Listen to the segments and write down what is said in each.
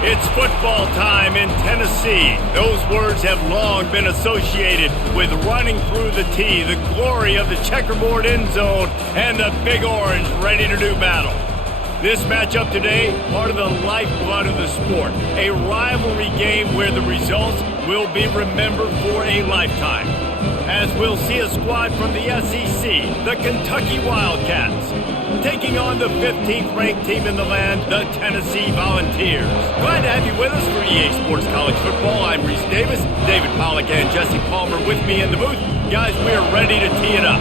It's football time in Tennessee. Those words have long been associated with running through the tee, the glory of the checkerboard end zone, and the Big Orange ready to do battle. This matchup today, part of the lifeblood of the sport, a rivalry game where the results will be remembered for a lifetime. As we'll see a squad from the SEC, the Kentucky Wildcats, taking on the 15th ranked team in the land, the Tennessee Volunteers. Glad to have you with us for EA Sports College Football. I'm Reese Davis, David Pollack and Jesse Palmer with me in the booth. Guys, we are ready to tee it up.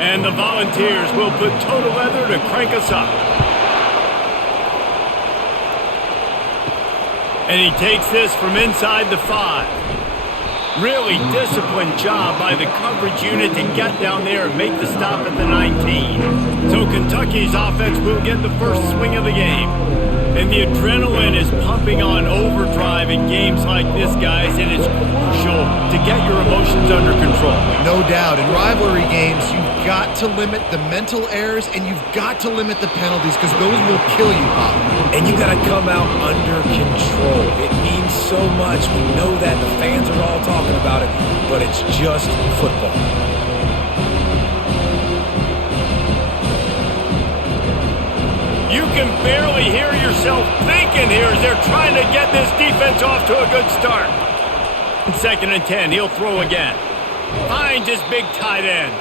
And the Volunteers will put total leather to crank us up. And he takes this from inside the 5. Really disciplined job by the coverage unit to get down there and make the stop at the 19. So Kentucky's offense will get the first swing of the game. And the adrenaline is pumping on overdrive in games like this, guys, and it's crucial to get your emotions under control. No doubt. In rivalry games, you've got to limit the mental errors and you've got to limit the penalties because those will kill you, Bob. And you got to come out under control. It means so much. We know that. The fans are all talking about it, but it's just football. You can barely hear yourself thinking here as they're trying to get this defense off to a good start. 2nd and 10, he'll throw again. Finds his big tight end.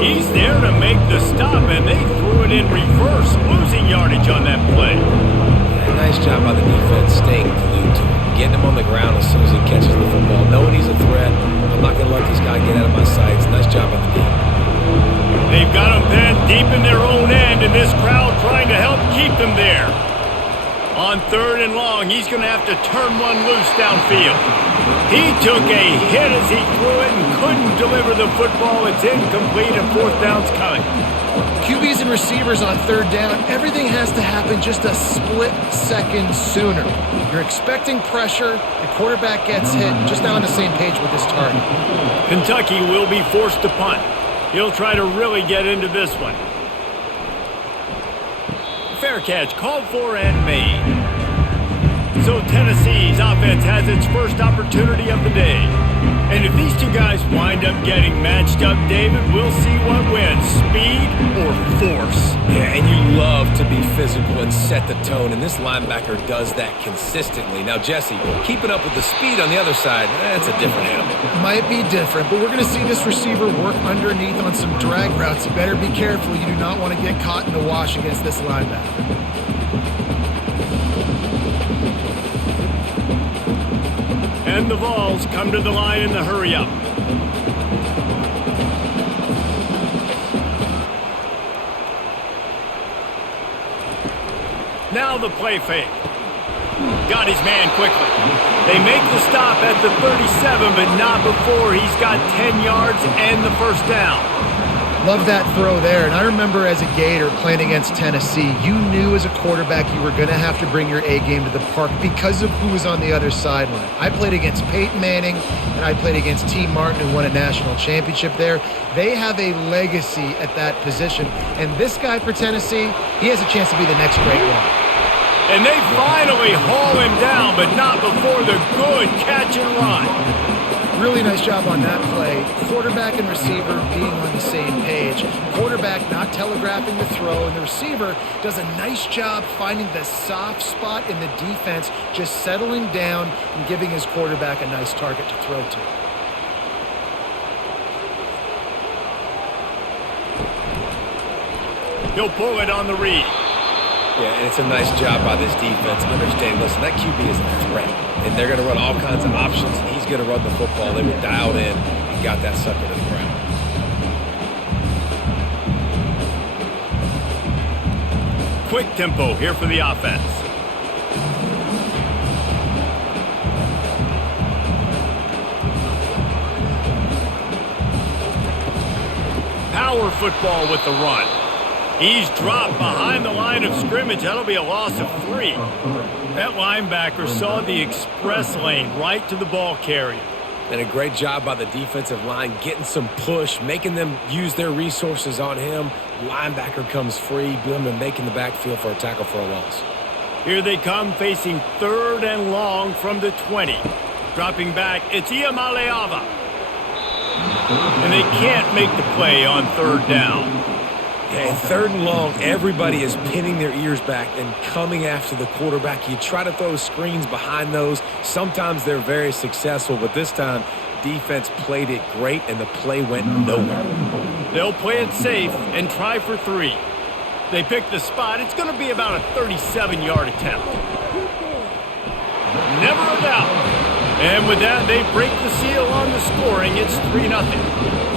He's there to make the stop, and they threw it in reverse, losing yardage on that play. Yeah, nice job by the defense, staying glued to him, getting him on the ground as soon as he catches the football, knowing he's a threat. I'm not going to let this guy get out of my sights. Nice job on the D. They've got them penned deep in their own end, and this crowd trying to help keep them there. On 3rd and long, he's going to have to turn one loose downfield. He took a hit as he threw it and couldn't deliver the football. It's incomplete, and 4th down's coming. QBs and receivers on 3rd down, everything has to happen just a split second sooner. You're expecting pressure, the quarterback gets hit, just not on the same page with this target. Kentucky will be forced to punt. He'll try to really get into this one. Fair catch, called for and made. So Tennessee's offense has its first opportunity of the day. And if these two guys wind up getting matched up, David, we'll see what wins, speed or force. Yeah, and you love to be physical and set the tone, and this linebacker does that consistently. Now, Jesse, keeping up with the speed on the other side, that's a different animal. Might be different, but we're going to see this receiver work underneath on some drag routes. You better be careful. You do not want to get caught in the wash against this linebacker. And the Vols come to the line in the hurry-up. Now the play fake. Got his man quickly. They make the stop at the 37, but not before he's got 10 yards and the first down. Love that throw there. And I remember as a Gator playing against Tennessee, you knew as a quarterback you were going to have to bring your A game to the park because of who was on the other sideline. I played against Peyton Manning, and I played against T. Martin, who won a national championship there. They have a legacy at that position. And this guy for Tennessee, he has a chance to be the next great one. And they finally haul him down, but not before the good catch and run. Really nice job on that play. Quarterback and receiver being on the same page. Quarterback not telegraphing the throw, and the receiver does a nice job finding the soft spot in the defense, just settling down and giving his quarterback a nice target to throw to. He'll pull it on the read. Yeah, and it's a nice job by this defense. Understand, listen, that QB is a threat, and they're going to run all kinds of options, and he's going to run the football. They were dialed in and got that sucker to the ground. Quick tempo here for the offense. Power football with the run. He's dropped behind the line of scrimmage. That'll be a loss of 3. That linebacker saw the express lane right to the ball carrier. And a great job by the defensive line getting some push, making them use their resources on him. Linebacker comes free, boom, and making the backfield for a tackle for a loss. Here they come facing 3rd and long from the 20. Dropping back, it's Iamaleava. And they can't make the play on 3rd down. Yeah, 3rd and long, everybody is pinning their ears back and coming after the quarterback. You try to throw screens behind those. Sometimes they're very successful, but this time, defense played it great, and the play went nowhere. They'll play it safe and try for 3. They pick the spot. It's going to be about a 37-yard attempt. Never a doubt. And with that, they break the seal on the scoring. It's 3-0.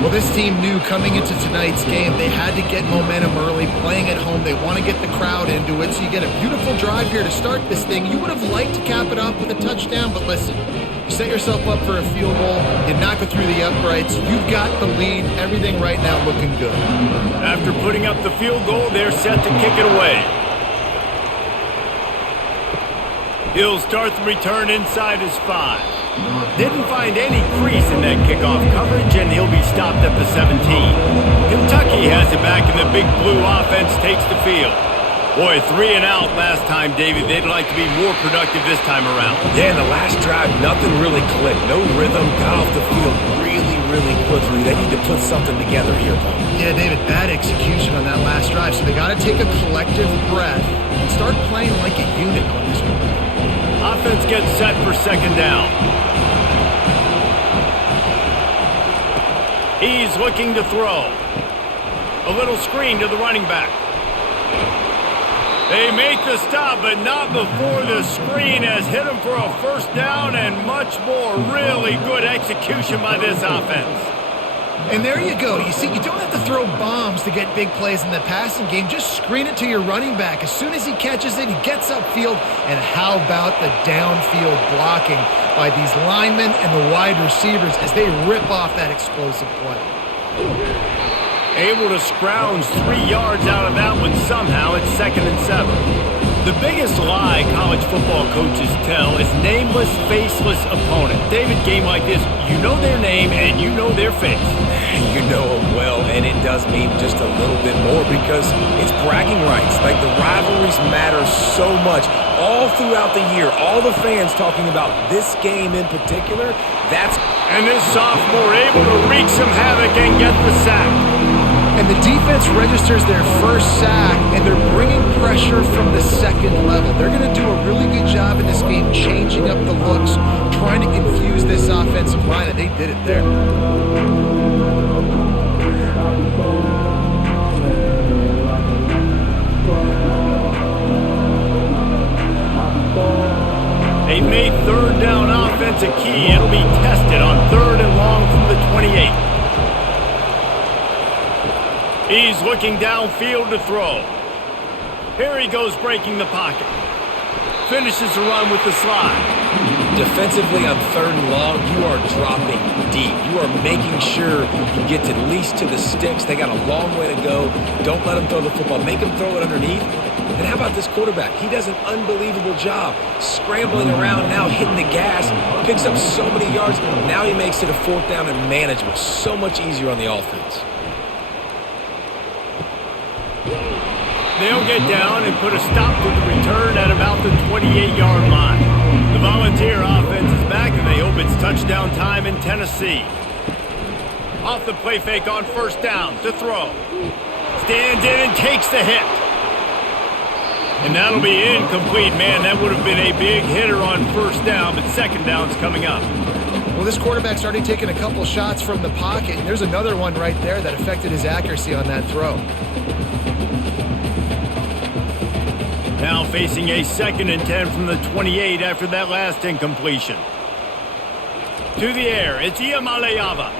Well, this team knew coming into tonight's game they had to get momentum early, playing at home. They want to get the crowd into it, so you get a beautiful drive here to start this thing. You would have liked to cap it off with a touchdown, but listen, you set yourself up for a field goal, you knock it through the uprights, you've got the lead, everything right now looking good. After putting up the field goal, they're set to kick it away. He'll start the return inside his 5. Didn't find any crease in that kickoff coverage, and he'll be stopped at the 17. Kentucky has it back, and the Big Blue offense takes the field. Boy, 3 and out last time, David. They'd like to be more productive this time around. Yeah, in the last drive, nothing really clicked. No rhythm, got off the field really quickly. They need to put something together here, Paul. Yeah, David, bad execution on that last drive, so they got to take a collective breath and start playing like a unit on this one. Offense gets set for 2nd down. He's looking to throw. A little screen to the running back. They make the stop, but not before the screen has hit him for a 1st down and much more. Really good execution by this offense. And there you go. You see, you don't have to throw bombs to get big plays in the passing game. Just screen it to your running back. As soon as he catches it, he gets upfield. And how about the downfield blocking by these linemen and the wide receivers as they rip off that explosive play. Able to scrounge 3 yards out of that one somehow. It's 2nd and 7. The biggest lie college football coaches tell is nameless, faceless opponent. David, game like this, you know their name and you know their face. You know them well, and it does mean just a little bit more because it's bragging rights. Like, the rivalries matter so much. All throughout the year, all the fans talking about this game in particular, And this sophomore able to wreak some havoc and get the sack. And the defense registers their 1st sack, and they're bringing pressure from the 2nd level. They're going to do a really good job in this game changing up the looks, trying to confuse this offensive line, and they did it there. They've made 3rd down offense a key. It'll be tested on 3rd and long from the 28. He's looking downfield to throw. Here he goes breaking the pocket. Finishes the run with the slide. Defensively on 3rd and long, you are dropping deep. You are making sure you get at least to the sticks. They got a long way to go. Don't let them throw the football. Make them throw it underneath. And how about this quarterback? He does an unbelievable job scrambling around, now hitting the gas, picks up so many yards. Now he makes it a 4th down and manageable. So much easier on the offense. They'll get down and put a stop to the return at about the 28-yard line. The Volunteer offense is back, and they hope it's touchdown time in Tennessee. Off the play fake on 1st down to throw. Stands in and takes the hit. And that'll be incomplete. Man, that would have been a big hitter on 1st down, but 2nd down's coming up. Well, this quarterback's already taken a couple shots from the pocket, and there's another one right there that affected his accuracy on that throw. Now facing a 2nd and 10 from the 28 after that last incompletion. To the air, it's Iamaleava.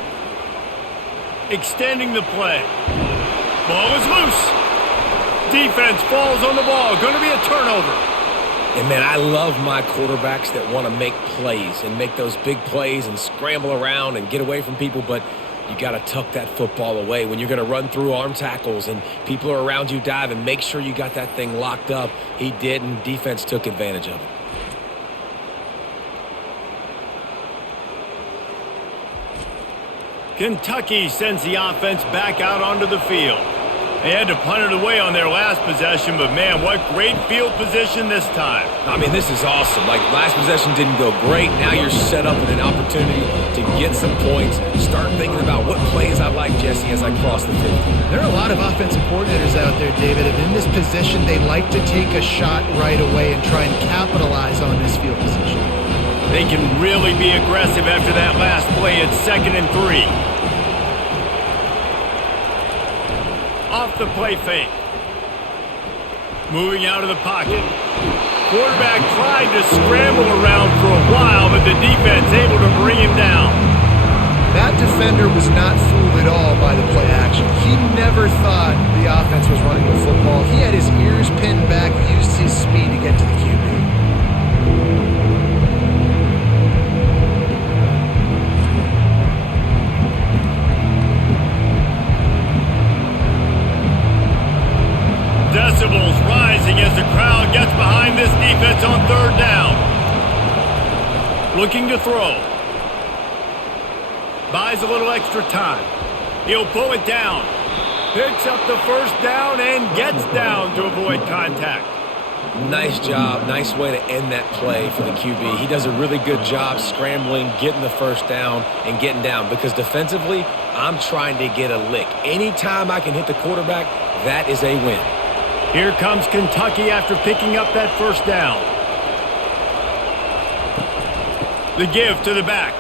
Extending the play. Ball is loose. Defense falls on the ball. Going to be a turnover. And, man, I love my quarterbacks that want to make plays and make those big plays and scramble around and get away from people. But You got to tuck that football away. When you're going to run through arm tackles and people are around you diving, make sure you got that thing locked up. He did, and defense took advantage of it. Kentucky sends the offense back out onto the field. They had to punt it away on their last possession, but man, what great field position this time. I mean, this is awesome. Like, last possession didn't go great. Now you're set up with an opportunity to get some points. Start thinking about what plays I like, Jesse, as I cross the 50. There are a lot of offensive coordinators out there, David, and in this position, they like to take a shot right away and try and capitalize on this field position. They can really be aggressive after that last play at 2nd and 3. Off the play fake. Moving out of the pocket. Quarterback tried to scramble around for a while, but the defense able to bring him down. That defender was not fooled at all by the play action. He never thought the offense was running the football. He had his ears pinned back, used his speed to get to the QB. Decibels rising as the crowd gets behind this defense on 3rd down. Looking to throw. Buys a little extra time. He'll pull it down. Picks up the 1st down and gets down to avoid contact. Nice job. Nice way to end that play for the QB. He does a really good job scrambling, getting the 1st down, and getting down. Because defensively, I'm trying to get a lick. Anytime I can hit the quarterback, that is a win. Here comes Kentucky after picking up that 1st down. The give to the back.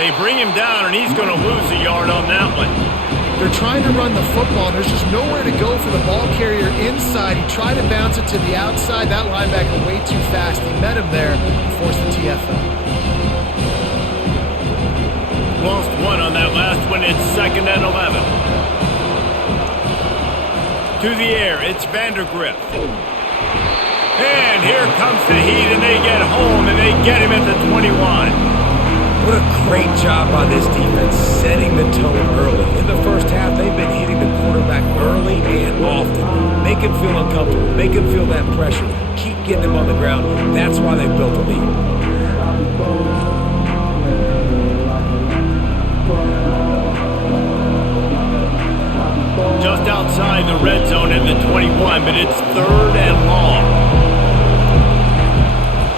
They bring him down, and he's going to lose a yard on that one. They're trying to run the football, and there's just nowhere to go for the ball carrier inside. He tried to bounce it to the outside. That linebacker way too fast. He met him there and forced the TFL. Lost one on that last one. It's 2nd and 11. To the air, it's Vandergrift. And here comes the heat, and they get home, and they get him at the 21. What a great job by this defense, setting the tone early. In the 1st half, they've been hitting the quarterback early and often. Make him feel uncomfortable. Make him feel that pressure. Keep getting him on the ground. That's why they built the lead. Just outside the red zone in the 21, but it's 3rd and long.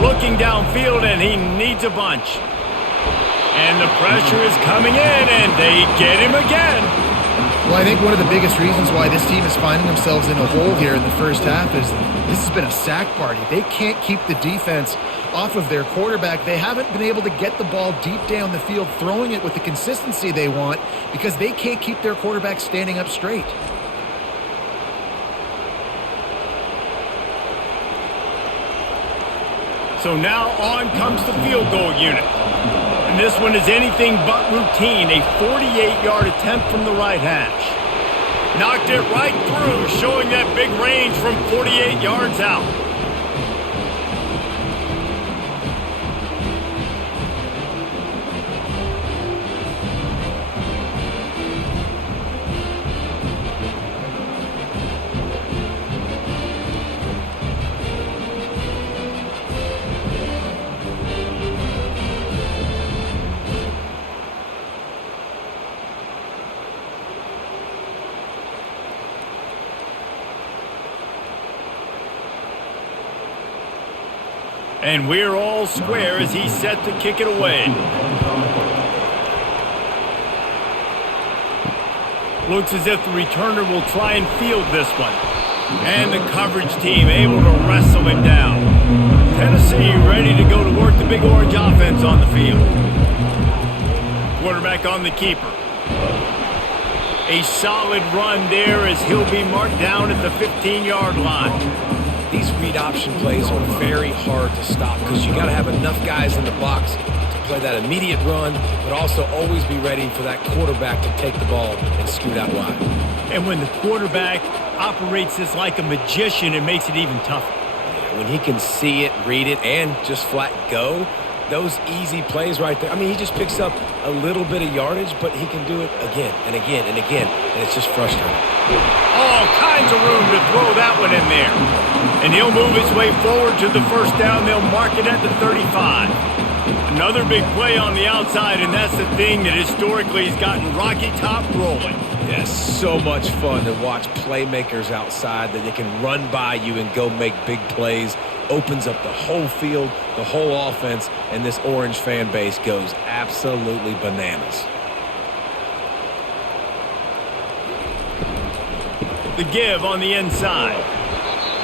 Looking downfield, and he needs a bunch. And the pressure is coming in, and they get him again. Well, I think one of the biggest reasons why this team is finding themselves in a hole here in the 1st half is this has been a sack party. They can't keep the defense off of their quarterback. They haven't been able to get the ball deep down the field, throwing it with the consistency they want because they can't keep their quarterback standing up straight. So now on comes the field goal unit. And this one is anything but routine. A 48-yard attempt from the right hash. Knocked it right through, showing that big range from 48 yards out. And we're all square as he's set to kick it away. Looks as if the returner will try and field this one. And the coverage team able to wrestle him down. Tennessee ready to go to work the Big Orange offense on the field. Quarterback on the keeper. A solid run there as he'll be marked down at the 15-yard line. These read option plays are very hard to stop because you got to have enough guys in the box to play that immediate run, but also always be ready for that quarterback to take the ball and scoot out wide. And when the quarterback operates this like a magician, it makes it even tougher. When he can see it, read it, and just flat go, those easy plays right there. I mean, he just picks up a little bit of yardage, but he can do it again and again and again, and it's just frustrating. All kinds of room to throw that one in there. And he'll move his way forward to the first down. They'll mark it at the 35. Another big play on the outside, and that's the thing that historically has gotten Rocky Top rolling. Yes, so much fun to watch playmakers outside that they can run by you and go make big plays. Opens up the whole field, the whole offense, and this Orange fan base goes absolutely bananas. The give on the inside.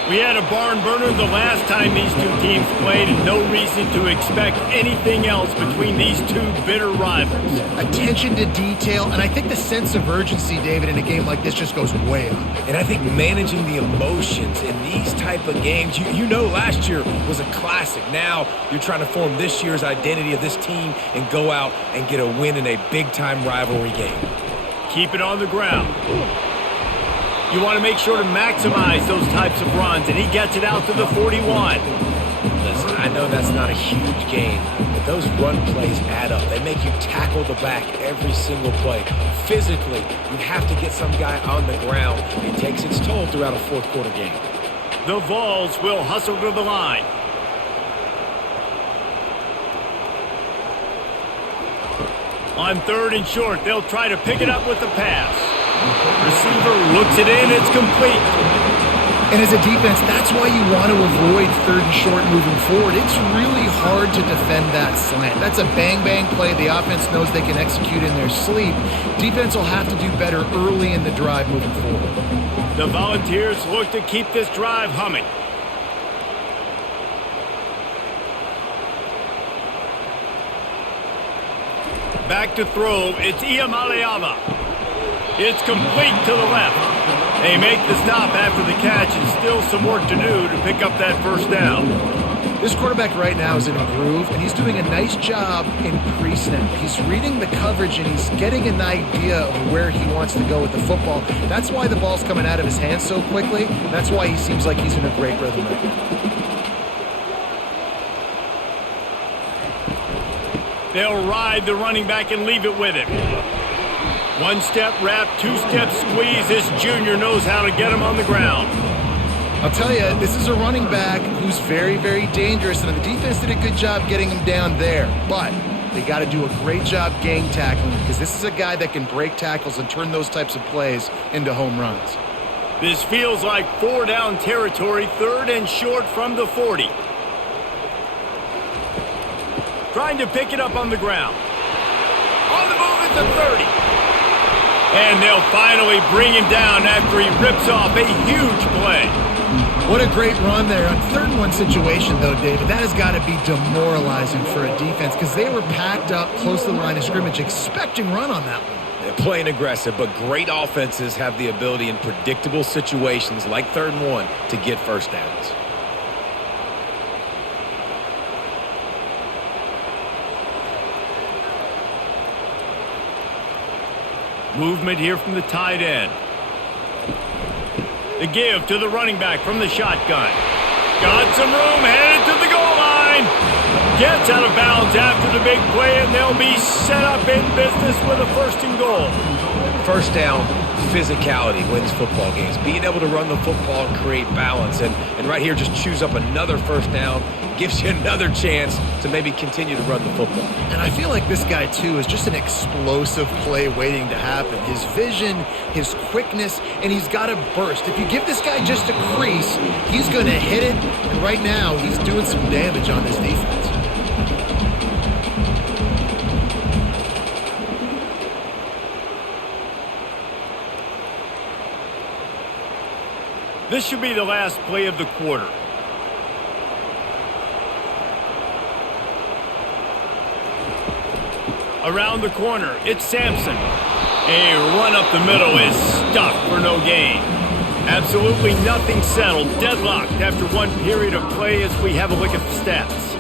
We had a barn burner the last time these two teams played, and no reason to expect anything else between these two bitter rivals. Attention to detail, and I think the sense of urgency, David, in a game like this just goes way up. And I think managing the emotions in these type of games, you know last year was a classic. Now you're trying to form this year's identity of this team and go out and get a win in a big-time rivalry game. Keep it on the ground. You want to make sure to maximize those types of runs, and he gets it out to the 41. Listen, I know that's not a huge gain, but those run plays add up. They make you tackle the back every single play. Physically, you have to get some guy on the ground. It takes its toll throughout a fourth-quarter game. The Vols will hustle to the line. On third and short, they'll try to pick it up with the pass. Receiver looks it in, it's complete. And as a defense, that's why you want to avoid third and short moving forward. It's really hard to defend that slant. That's a bang-bang play the offense knows they can execute in their sleep. Defense will have to do better early in the drive moving forward. The Volunteers look to keep this drive humming. Back to throw, it's Iamaleava. It's complete to the left. They make the stop after the catch, and still some work to do to pick up that first down. This quarterback right now is in a groove, and he's doing a nice job in pre-snap. He's reading the coverage, and he's getting an idea of where he wants to go with the football. That's why the ball's coming out of his hands so quickly. That's why he seems like he's in a great rhythm right now. They'll ride the running back and leave it with him. One-step wrap, two-step squeeze. This junior knows how to get him on the ground. I'll tell you, this is a running back who's very, very dangerous, and the defense did a good job getting him down there. But they got to do a great job gang tackling, because this is a guy that can break tackles and turn those types of plays into home runs. This feels like four-down territory, third and short from the 40. Trying to pick it up on the ground. On the move at the 30. And they'll finally bring him down after he rips off a huge play. What a great run there. On 3rd-and-1 situation, though, David, that has got to be demoralizing for a defense because they were packed up close to the line of scrimmage, expecting run on that one. They're playing aggressive, but great offenses have the ability in predictable situations like 3rd-and-1 to get first downs. Movement here from the tight end. The give to the running back from the shotgun. Got some room, headed to the goal line. Gets out of bounds after the big play, and they'll be set up in business with a 1st and goal. First down, physicality wins football games. Being able to run the football and create balance. And right here, just choose up another first down. Gives you another chance to maybe continue to run the football. And I feel like this guy, too, is just an explosive play waiting to happen. His vision, his quickness, and he's got a burst. If you give this guy just a crease, he's going to hit it. And right now, he's doing some damage on this defense. This should be the last play of the quarter. Around the corner, it's Sampson. A run up the middle is stuffed for no gain. Absolutely nothing settled, deadlocked after one period of play as we have a look at the stats.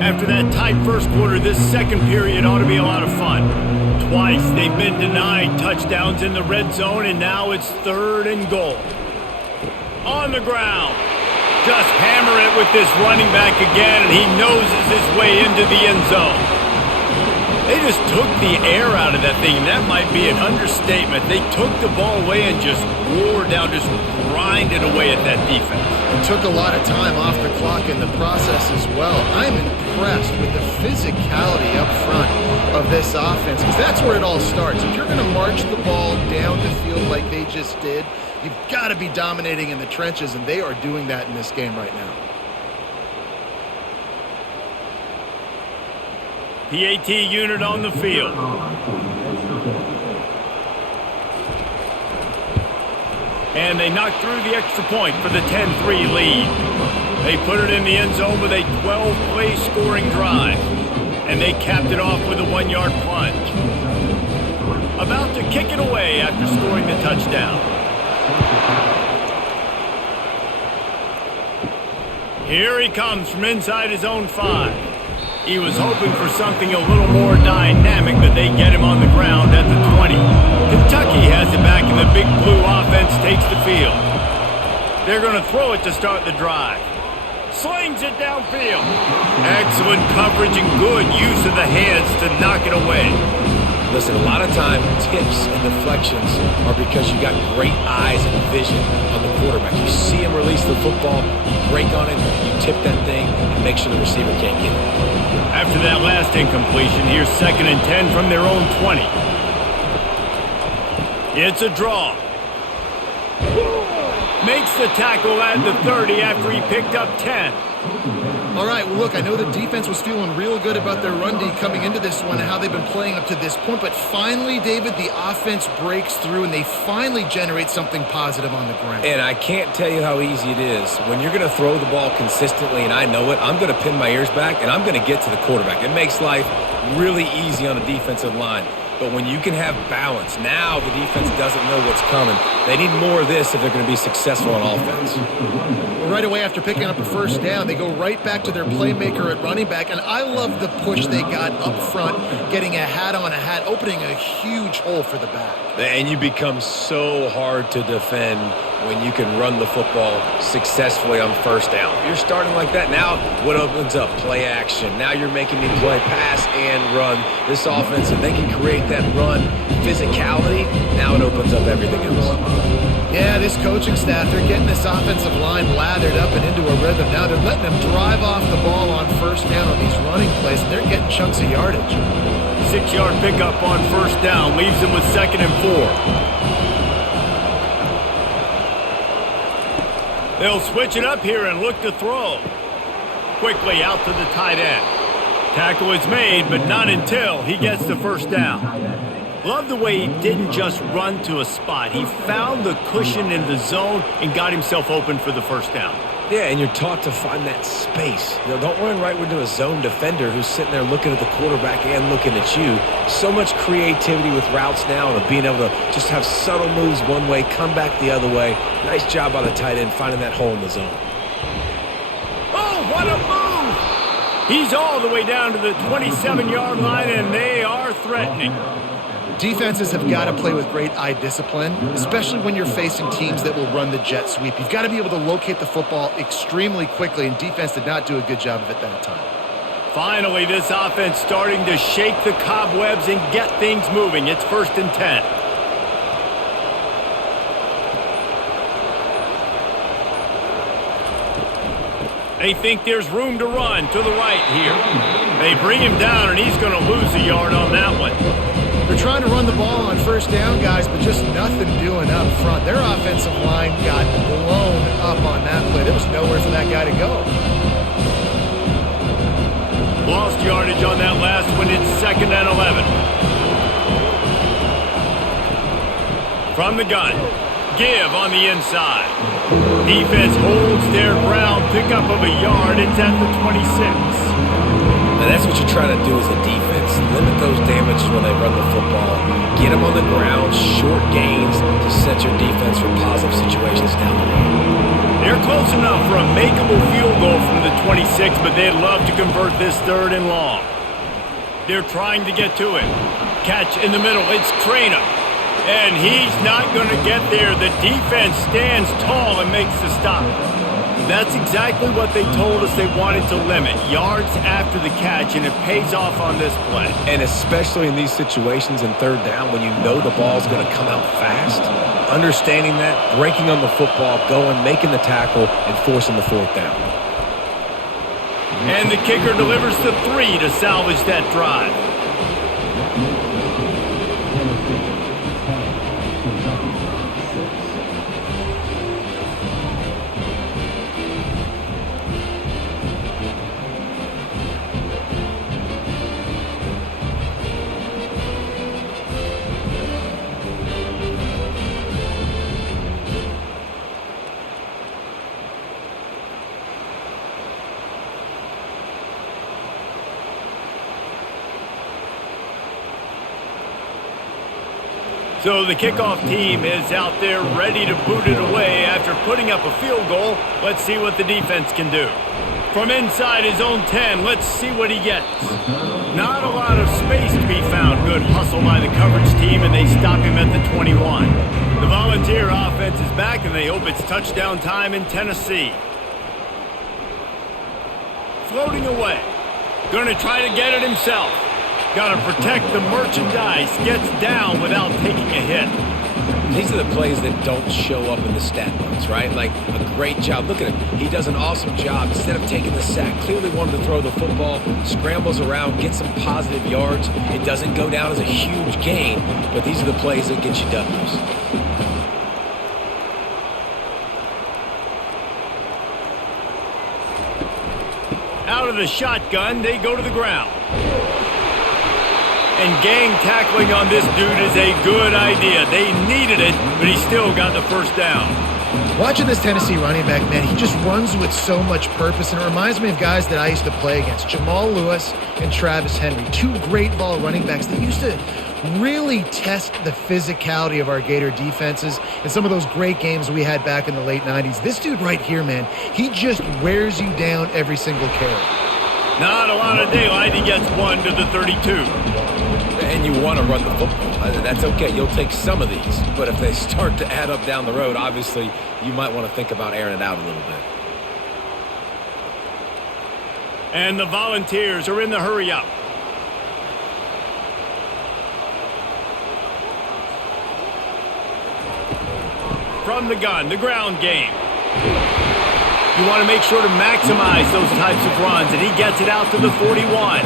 After after that tight first quarter, this second period ought to be a lot of fun. Twice they've been denied touchdowns in the red zone, and now it's 3rd and goal. On the ground. Just hammer it with this running back again, and he noses his way into the end zone. They just took the air out of that thing, and that might be an understatement. They took the ball away and just wore down, just grinded away at that defense. It took a lot of time off the clock in the process as well. I'm impressed with the physicality up front of this offense, because that's where it all starts. If you're going to march the ball down the field like they just did, you've got to be dominating in the trenches, and they are doing that in this game right now. PAT unit on the field. And they knock through the extra point for the 10-3 lead. They put it in the end zone with a 12-play scoring drive. And they capped it off with a 1-yard plunge. About to kick it away after scoring the touchdown. Here he comes from inside his own 5. He was hoping for something a little more dynamic, but they get him on the ground at the 20. Kentucky has it back, and the Big Blue offense takes the field. They're going to throw it to start the drive. Slings it downfield. Excellent coverage and good use of the hands to knock it away. Listen, a lot of time, tips and deflections are because you got great eyes and vision on the quarterback. You see him release the football, you break on it, you tip that thing, and make sure the receiver can't get it. After that last incompletion, here's 2nd and 10 from their own 20. It's a draw. Makes the tackle at the 30 after he picked up 10. All right, well, look, I know the defense was feeling real good about their run D coming into this one and how they've been playing up to this point, but finally, David, the offense breaks through and they finally generate something positive on the ground. And I can't tell you how easy it is. When you're going to throw the ball consistently, and I know it, I'm going to pin my ears back, and I'm going to get to the quarterback. It makes life really easy on the defensive line. But when you can have balance, now the defense doesn't know what's coming. They need more of this if they're going to be successful on offense. Well, right away after picking up a first down, they go right back to their playmaker at running back. And I love the push they got up front, getting a hat on a hat, opening a huge hole for the back. And you become so hard to defend when you can run the football successfully on first down. You're starting like that. Now what opens up? Play action. Now you're making me play pass and run. This offense, if they can create that run physicality, now it opens up everything else. Yeah, this coaching staff, they're getting this offensive line lathered up and into a rhythm. Now they're letting them drive off the ball on first down on these running plays, and they're getting chunks of yardage. 6-yard pickup on first down leaves them with 2nd and 4. They'll switch it up here and look to throw. Quickly out to the tight end. Tackle is made, but not until he gets the first down. Love the way he didn't just run to a spot. He found the cushion in the zone and got himself open for the first down. Yeah, and you're taught to find that space. You know, don't run right into a zone defender who's sitting there looking at the quarterback and looking at you. So much creativity with routes now and being able to just have subtle moves one way, come back the other way. Nice job by the tight end finding that hole in the zone. Oh, what a move! He's all the way down to the 27-yard line, and they are threatening. Defenses have got to play with great eye discipline, especially when you're facing teams that will run the jet sweep. You've got to be able to locate the football extremely quickly, and defense did not do a good job of it that time. Finally, this offense starting to shake the cobwebs and get things moving. It's 1st and 10. They think there's room to run to the right here. They bring him down, and he's going to lose a yard on that one. They're trying to run the ball on first down, guys, but just nothing doing up front. Their offensive line got blown up on that play. There was nowhere for that guy to go. Lost yardage on that last one. It's 2nd and 11. From the gun. Give on the inside. Defense holds their ground. Pickup of a yard. It's at the 26. And that's what you're trying to do as a defense. Limit those damages when they run the football. Get them on the ground, short gains to set your defense for positive situations down the road. They're close enough for a makeable field goal from the 26, but they'd love to convert this 3rd and long. They're trying to get to it. Catch in the middle. It's Traina. And he's not going to get there. The defense stands tall and makes the stop. That's exactly what they told us they wanted to limit. Yards after the catch, and it pays off on this play. And especially in these situations in 3rd down when you know the ball's going to come out fast, understanding that, breaking on the football, going, making the tackle, and forcing the 4th down. And the kicker delivers the 3 to salvage that drive. So the kickoff team is out there ready to boot it away after putting up a field goal. Let's see what the defense can do. From inside his own 10, let's see what he gets. Not a lot of space to be found. Good hustle by the coverage team, and they stop him at the 21. The Volunteer offense is back, and they hope it's touchdown time in Tennessee. Floating away. Going to try to get it himself. Got to protect the merchandise. Gets down without taking a hit. These are the plays that don't show up in the stat books, right? Like a great job. Look at him. He does an awesome job. Instead of taking the sack, clearly wanted to throw the football, scrambles around, gets some positive yards. It doesn't go down as a huge gain, but these are the plays that get you W's. Out of the shotgun, they go to the ground. And gang tackling on this dude is a good idea. They needed it, but he still got the 1st down. Watching this Tennessee running back, man, he just runs with so much purpose, and it reminds me of guys that I used to play against, Jamal Lewis and Travis Henry, 2 great ball running backs that used to really test the physicality of our Gator defenses in some of those great games we had back in the late 90s. This dude right here, man, he just wears you down every single carry. Not a lot of daylight. He gets 1 to the 32. And you want to run the football. That's okay. You'll take some of these. But if they start to add up down the road, obviously, you might want to think about airing it out a little bit. And the Volunteers are in the hurry-up. From the gun, the ground game. You want to make sure to maximize those types of runs, and he gets it out to the 41.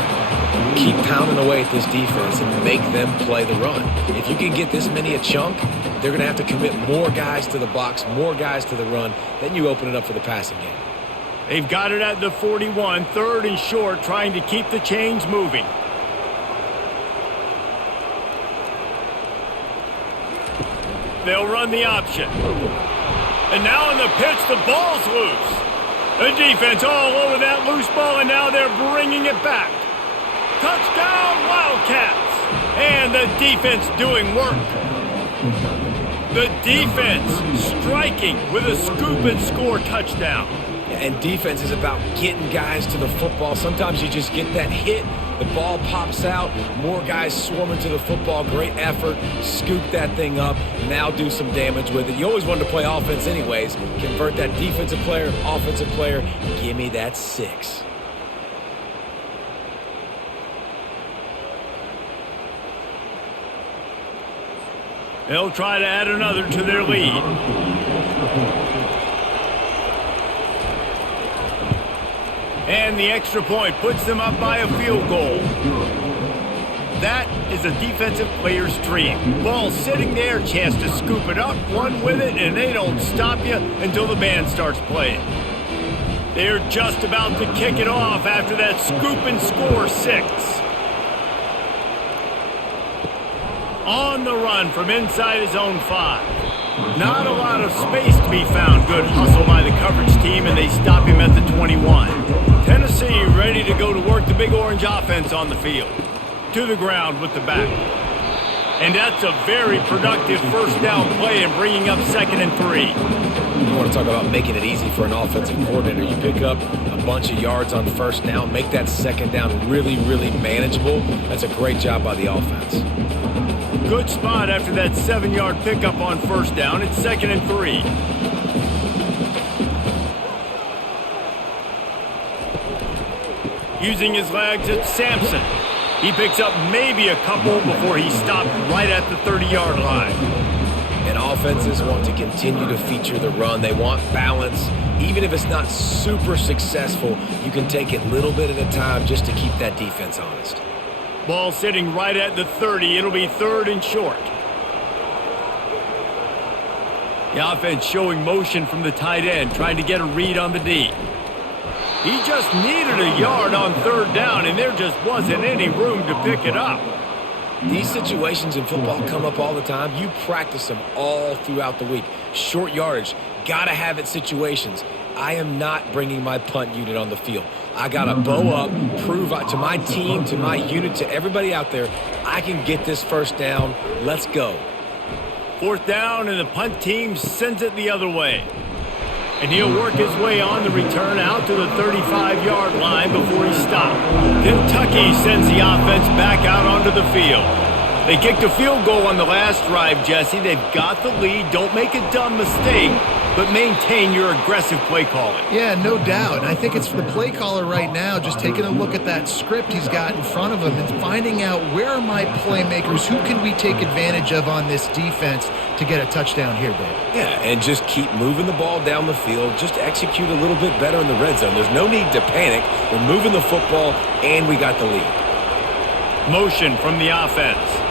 Keep pounding away at this defense and make them play the run. If you can get this many a chunk, they're going to have to commit more guys to the box, more guys to the run. Then you open it up for the passing game. They've got it at the 41, 3rd and short, trying to keep the chains moving. They'll run the option. And now in the pitch, the ball's loose. The defense all over that loose ball, and now they're bringing it back. Touchdown, Wildcats! And the defense doing work. The defense striking with a scoop and score touchdown. And defense is about getting guys to the football. Sometimes you just get that hit, the ball pops out, more guys swarming to the football. Great effort, scoop that thing up, now do some damage with it. You always wanted to play offense anyways. Convert that defensive player, offensive player. Give me that 6. They'll try to add another to their lead. And the extra point puts them up by a field goal. That is a defensive player's dream. Ball sitting there, chance to scoop it up, run with it, and they don't stop you until the band starts playing. They're just about to kick it off after that scoop and score 6. On the run from inside his own 5. Not a lot of space to be found. Good hustle by the coverage team, and they stop him at the 21. Tennessee ready to go to work the Big Orange offense on the field. To the ground with the back. And that's a very productive 1st down play and bringing up 2nd and 3. You want to talk about making it easy for an offensive coordinator. You pick up a bunch of yards on first down, make that second down really, really manageable. That's a great job by the offense. Good spot after that 7-yard pickup on first down. It's 2nd and 3. Using his legs, it's Sampson. He picks up maybe a couple before he stopped right at the 30-yard line. And offenses want to continue to feature the run. They want balance. Even if it's not super successful, you can take it little bit at a time just to keep that defense honest. Ball sitting right at the 30. It'll be 3rd and short. The offense showing motion from the tight end, trying to get a read on the D. He just needed a yard on 3rd down, and there just wasn't any room to pick it up. These situations in football come up all the time. You practice them all throughout the week. Short yardage, gotta have it situations. I am not bringing my punt unit on the field. I gotta bow up, prove to my team, to my unit, to everybody out there, I can get this first down. Let's go. 4th down, and the punt team sends it the other way. And he'll work his way on the return out to the 35-yard line before he stopped. Kentucky sends the offense back out onto the field. They kicked a field goal on the last drive, Jesse. They've got the lead. Don't make a dumb mistake, but maintain your aggressive play calling. Yeah, no doubt. And I think it's for the play caller right now just taking a look at that script he's got in front of him and finding out where are my playmakers, who can we take advantage of on this defense to get a touchdown here, Dave. Yeah, and just keep moving the ball down the field. Just execute a little bit better in the red zone. There's no need to panic. We're moving the football, and we got the lead. Motion from the offense.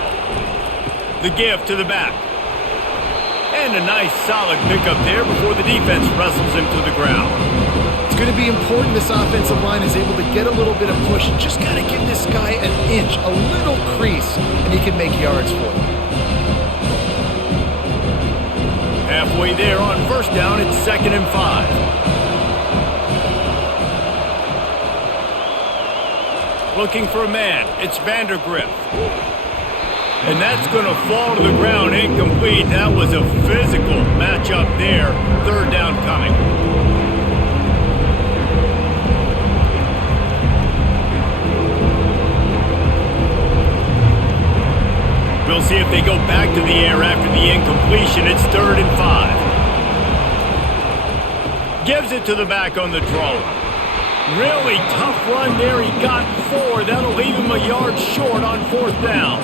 The give to the back. And a nice solid pickup there before the defense wrestles him to the ground. It's going to be important this offensive line is able to get a little bit of push. Just got to give this guy an inch, a little crease, and he can make yards for him. Halfway there on first down, it's 2nd and 5. Looking for a man, it's Vandergriff. And that's going to fall to the ground, incomplete. That was a physical matchup there. 3rd down coming. We'll see if they go back to the air after the incompletion. It's 3rd and 5. Gives it to the back on the draw. Really tough run there. He got 4. That'll leave him a yard short on 4th down.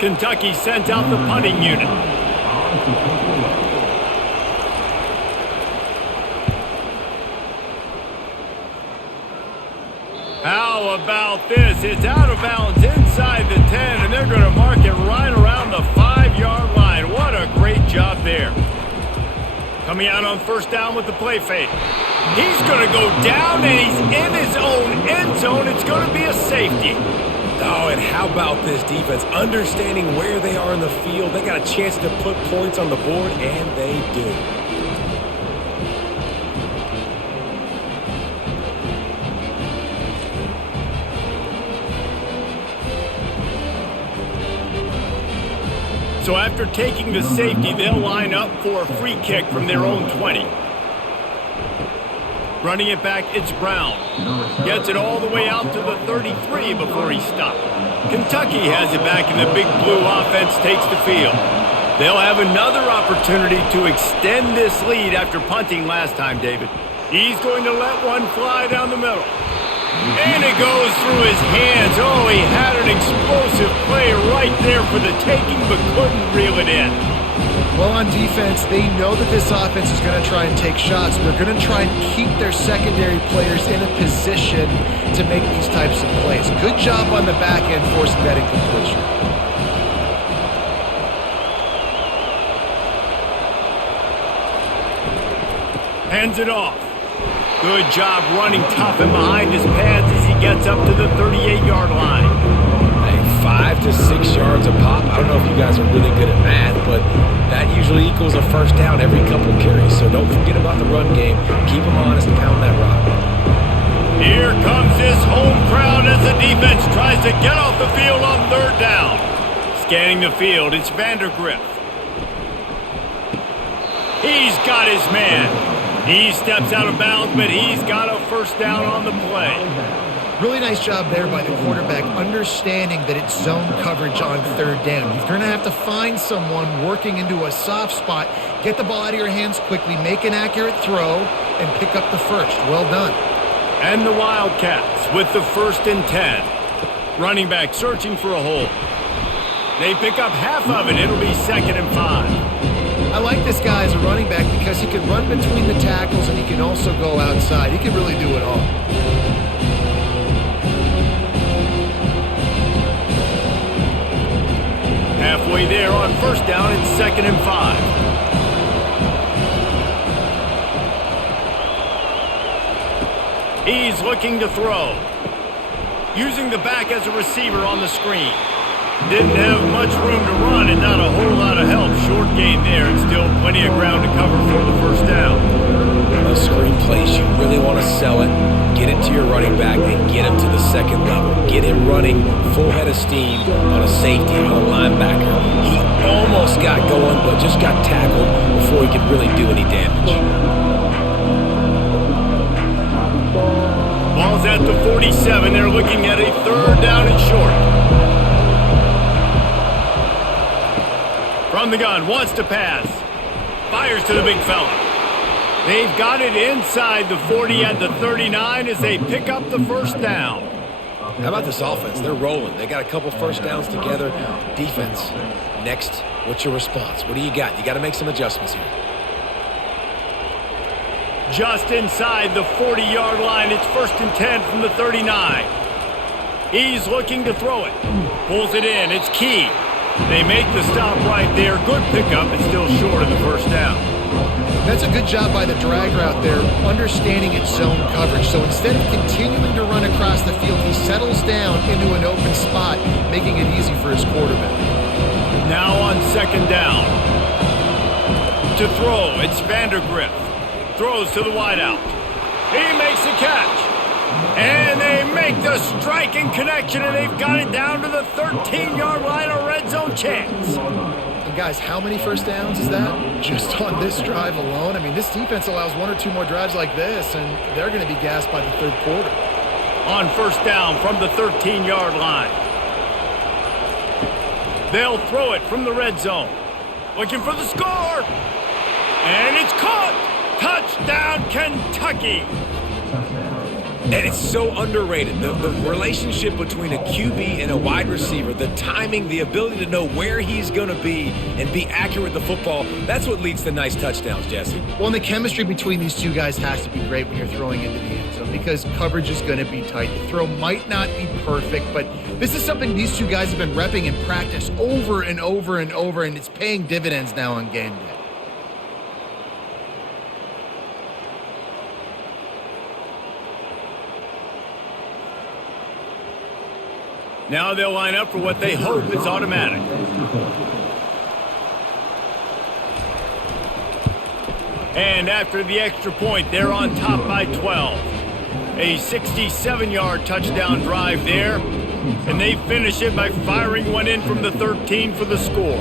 Kentucky sends out the punting unit. How about this? It's out of bounds inside the 10, and they're going to mark it right around the 5-yard line. What a great job there. Coming out on first down with the play fake. He's going to go down, and he's in his own end zone. It's going to be a safety. Oh, and how about this defense? Understanding where they are in the field. They got a chance to put points on the board, and they do. So after taking the safety, they'll line up for a free kick from their own 20. Running it back, it's Brown. Gets it all the way out to the 33 before he stopped. Kentucky has it back, and the Big Blue offense takes the field. They'll have another opportunity to extend this lead after punting last time, David. He's going to let one fly down the middle. And it goes through his hands. Oh, he had an explosive play right there for the taking, but couldn't reel it in. Well, on defense, they know that this offense is going to try and take shots. They're going to try and keep their secondary players in a position to make these types of plays. Good job on the back end forcing that incompletion. Hands it off. Good job running tough and behind his pads as he gets up to the 38-yard line. 5 to 6 yards a pop. I don't know if you guys are really good at math, but that usually equals a first down every couple carries. So don't forget about the run game. Keep them honest and pound that rock. Here comes this home crowd as the defense tries to get off the field on third down. Scanning the field, it's Vandergriff. He's got his man. He steps out of bounds, but he's got a first down on the play. Really nice job there by the quarterback, understanding that it's zone coverage on third down. You're going to have to find someone working into a soft spot, get the ball out of your hands quickly, make an accurate throw, and pick up the first. Well done. And the Wildcats with the 1st and 10. Running back searching for a hole. They pick up half of it. It'll be 2nd and 5. I like this guy as a running back because he can run between the tackles and he can also go outside. He can really do it all. Halfway there on 1st down, it's 2nd and 5. He's looking to throw. Using the back as a receiver on the screen. Didn't have much room to run and not a whole lot of help. Short gain there and still plenty of ground to cover for the 1st down. Those screen plays, you really want to sell it. Get it to your running back and get him to the 2nd level. Get him running full head of steam on a safety, on a linebacker. He almost got going, but just got tackled before he could really do any damage. Ball's at the 47. They're looking at a 3rd down and short. From the gun, wants to pass. Fires to the big fella. They've got it inside the 40 at the 39 as they pick up the 1st down. How about this offense? They're rolling. They got a couple 1st downs together. Defense, next, what's your response? What do you got? You got to make some adjustments here. Just inside the 40-yard line, it's 1st and 10 from the 39. He's looking to throw it. Pulls it in. It's Key. They make the stop right there. Good pickup. It's still short of the 1st down. That's a good job by the drag route there, understanding its zone coverage. So instead of continuing to run across the field, he settles down into an open spot, making it easy for his quarterback. Now on 2nd down. To throw, it's Vandergriff. Throws to the wideout. He makes the catch. And they make the striking connection, and they've got it down to the 13-yard line, a red zone chance. And guys, how many 1st downs is that? Just on this drive alone? I mean, this defense allows 1 or 2 more drives like this, and they're going to be gassed by the 3rd quarter. On 1st down from the 13-yard line. They'll throw it from the red zone. Looking for the score. And it's caught. Touchdown, Kentucky. And it's so underrated. The relationship between a QB and a wide receiver, the timing, the ability to know where he's going to be and be accurate with the football, that's what leads to nice touchdowns, Jesse. Well, and the chemistry between these two guys has to be great when you're throwing into the end zone because coverage is going to be tight. The throw might not be perfect, but this is something these two guys have been repping in practice over and over and over, and it's paying dividends now on game day. Now they'll line up for what they hope is automatic. And after the extra point, they're on top by 12. A 67-yard touchdown drive there. And they finish it by firing one in from the 13 for the score.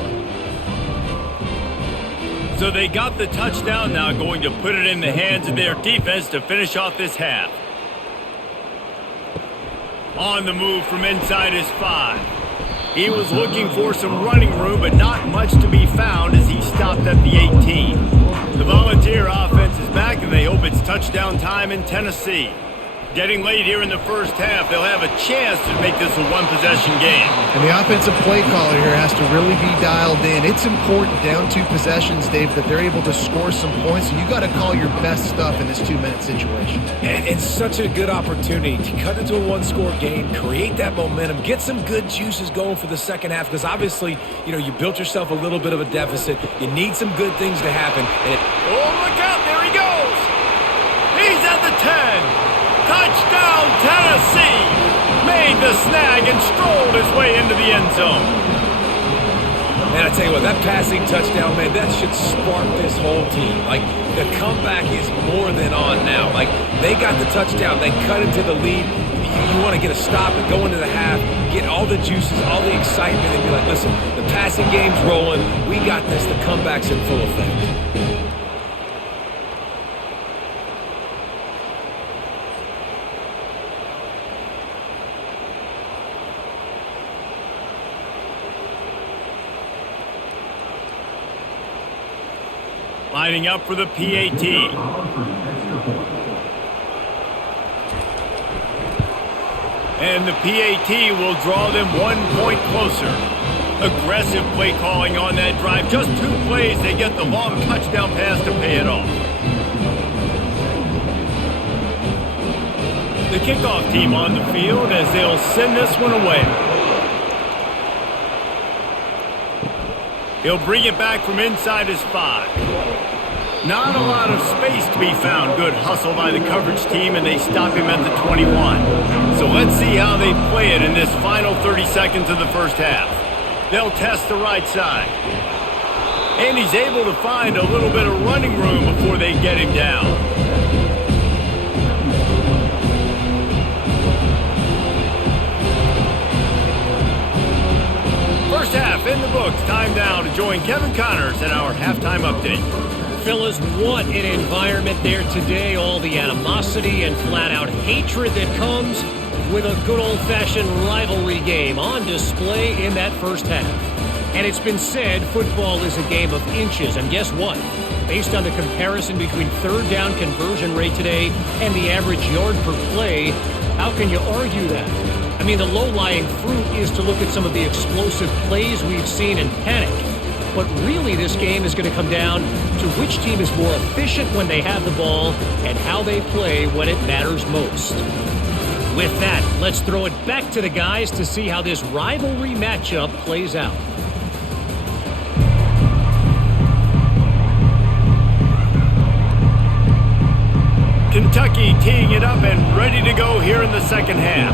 So they got the touchdown, now going to put it in the hands of their defense to finish off this half. On the move from inside his 5. He was looking for some running room, but not much to be found as he stopped at the 18. The Volunteer offense is back, and they hope it's touchdown time in Tennessee. Getting late here in the 1st half, they'll have a chance to make this a one-possession game. And the offensive play caller here has to really be dialed in. It's important down 2 possessions, Dave, that they're able to score some points. So you got to call your best stuff in this 2-minute situation. And it's such a good opportunity to cut into a one-score game, create that momentum, get some good juices going for the 2nd half. Because obviously, you built yourself a little bit of a deficit. You need some good things to happen. Oh, look out! There he goes! He's at the 10. Touchdown, Tennessee! Made the snag and strolled his way into the end zone. Man, I tell you what, that passing touchdown, man, that should spark this whole team. Like, the comeback is more than on now. Like, they got the touchdown. They cut into the lead. You want to get a stop and go into the half, get all the juices, all the excitement, and be like, listen, the passing game's rolling. We got this. The comeback's in full effect. Lining up for the PAT. And the PAT will draw them 1 point closer. Aggressive play calling on that drive. Just 2 plays, they get the long touchdown pass to pay it off. The kickoff team on the field as they'll send this one away. He'll bring it back from inside his 5. Not a lot of space to be found. Good hustle by the coverage team, and they stop him at the 21. So let's see how they play it in this final 30 seconds of the first half. They'll test the right side. And he's able to find a little bit of running room before they get him down. First half in the books. Time now to join Kevin Connors in our halftime update. Fellas, what an environment there today. All the animosity and flat-out hatred that comes with a good old-fashioned rivalry game on display in that first half. And it's been said football is a game of inches. And guess what? Based on the comparison between third down conversion rate today and the average yard per play, how can you argue that? I mean, the low-lying fruit is to look at some of the explosive plays we've seen and panic. But really, this game is going to come down to which team is more efficient when they have the ball and how they play when it matters most. With that, let's throw it back to the guys to see how this rivalry matchup plays out. Kentucky teeing it up and ready to go here in the second half.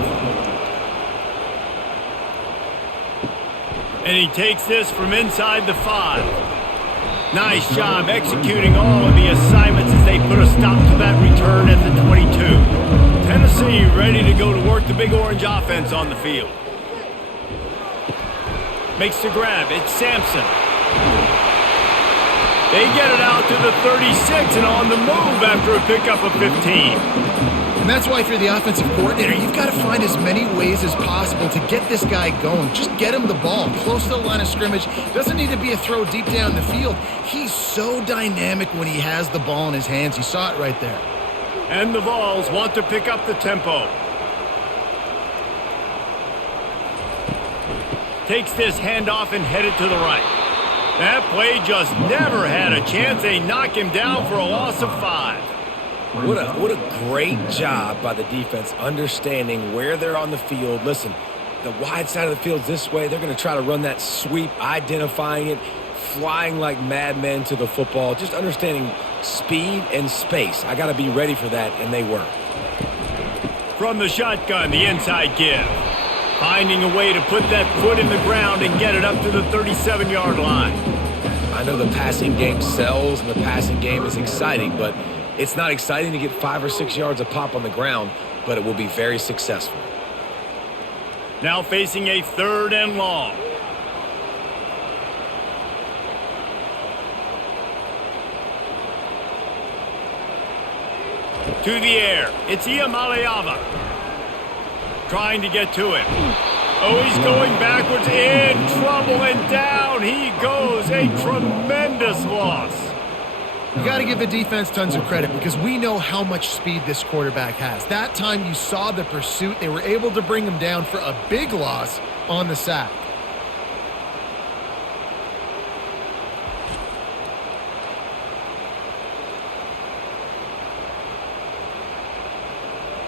And he takes this from inside the 5. Nice job executing all of the assignments as they put a stop to that return at the 22. Tennessee ready to go to work the Big Orange offense on the field. Makes the grab. It's Sampson. They get it out to the 36 and on the move after a pickup of 15. And that's why if you're the offensive coordinator, you've got to find as many ways as possible to get this guy going. Just get him the ball close to the line of scrimmage. Doesn't need to be a throw deep down the field. He's so dynamic when he has the ball in his hands. You saw it right there. And the Vols want to pick up the tempo. Takes this handoff and headed to the right. That play just never had a chance. They knock him down for a loss of 5. What a great job by the defense understanding where they're on the field. Listen, the wide side of the field's this way. They're going to try to run that sweep, identifying it, flying like madmen to the football, just understanding speed and space. I got to be ready for that, and they were. From the shotgun, the inside give. Finding a way to put that foot in the ground and get it up to the 37-yard line. I know the passing game sells and the passing game is exciting, but it's not exciting to get 5 or 6 yards of pop on the ground, but it will be very successful. Now facing a 3rd and long. To the air. It's Iamaleava. Trying to get to it. Oh, he's going backwards. In trouble and down he goes. A tremendous loss. You got to give the defense tons of credit because we know how much speed this quarterback has. That time you saw the pursuit. They were able to bring him down for a big loss on the sack.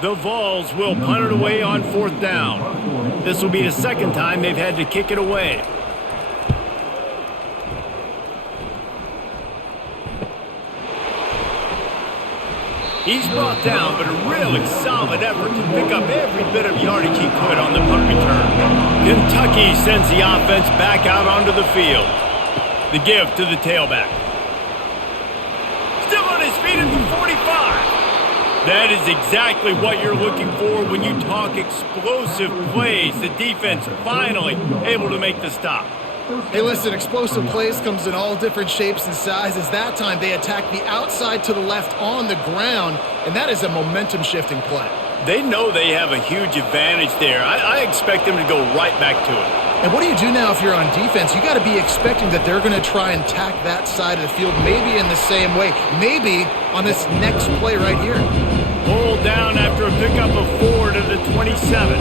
The Vols will punt it away on 4th down. This will be the second time they've had to kick it away. He's brought down, but a really solid effort to pick up every bit of yardage he could on the punt return. Kentucky sends the offense back out onto the field. The give to the tailback. Still on his feet at the 45. That is exactly what you're looking for when you talk explosive plays. The defense finally able to make the stop. Hey, listen, explosive plays comes in all different shapes and sizes. That time they attack the outside to the left on the ground, and that is a momentum-shifting play. They know they have a huge advantage there. I expect them to go right back to it. And what do you do now if you're on defense? You got to be expecting that they're going to try and tack that side of the field, maybe in the same way, maybe on this next play right here. Pulled down after a pickup of 4 to the 27.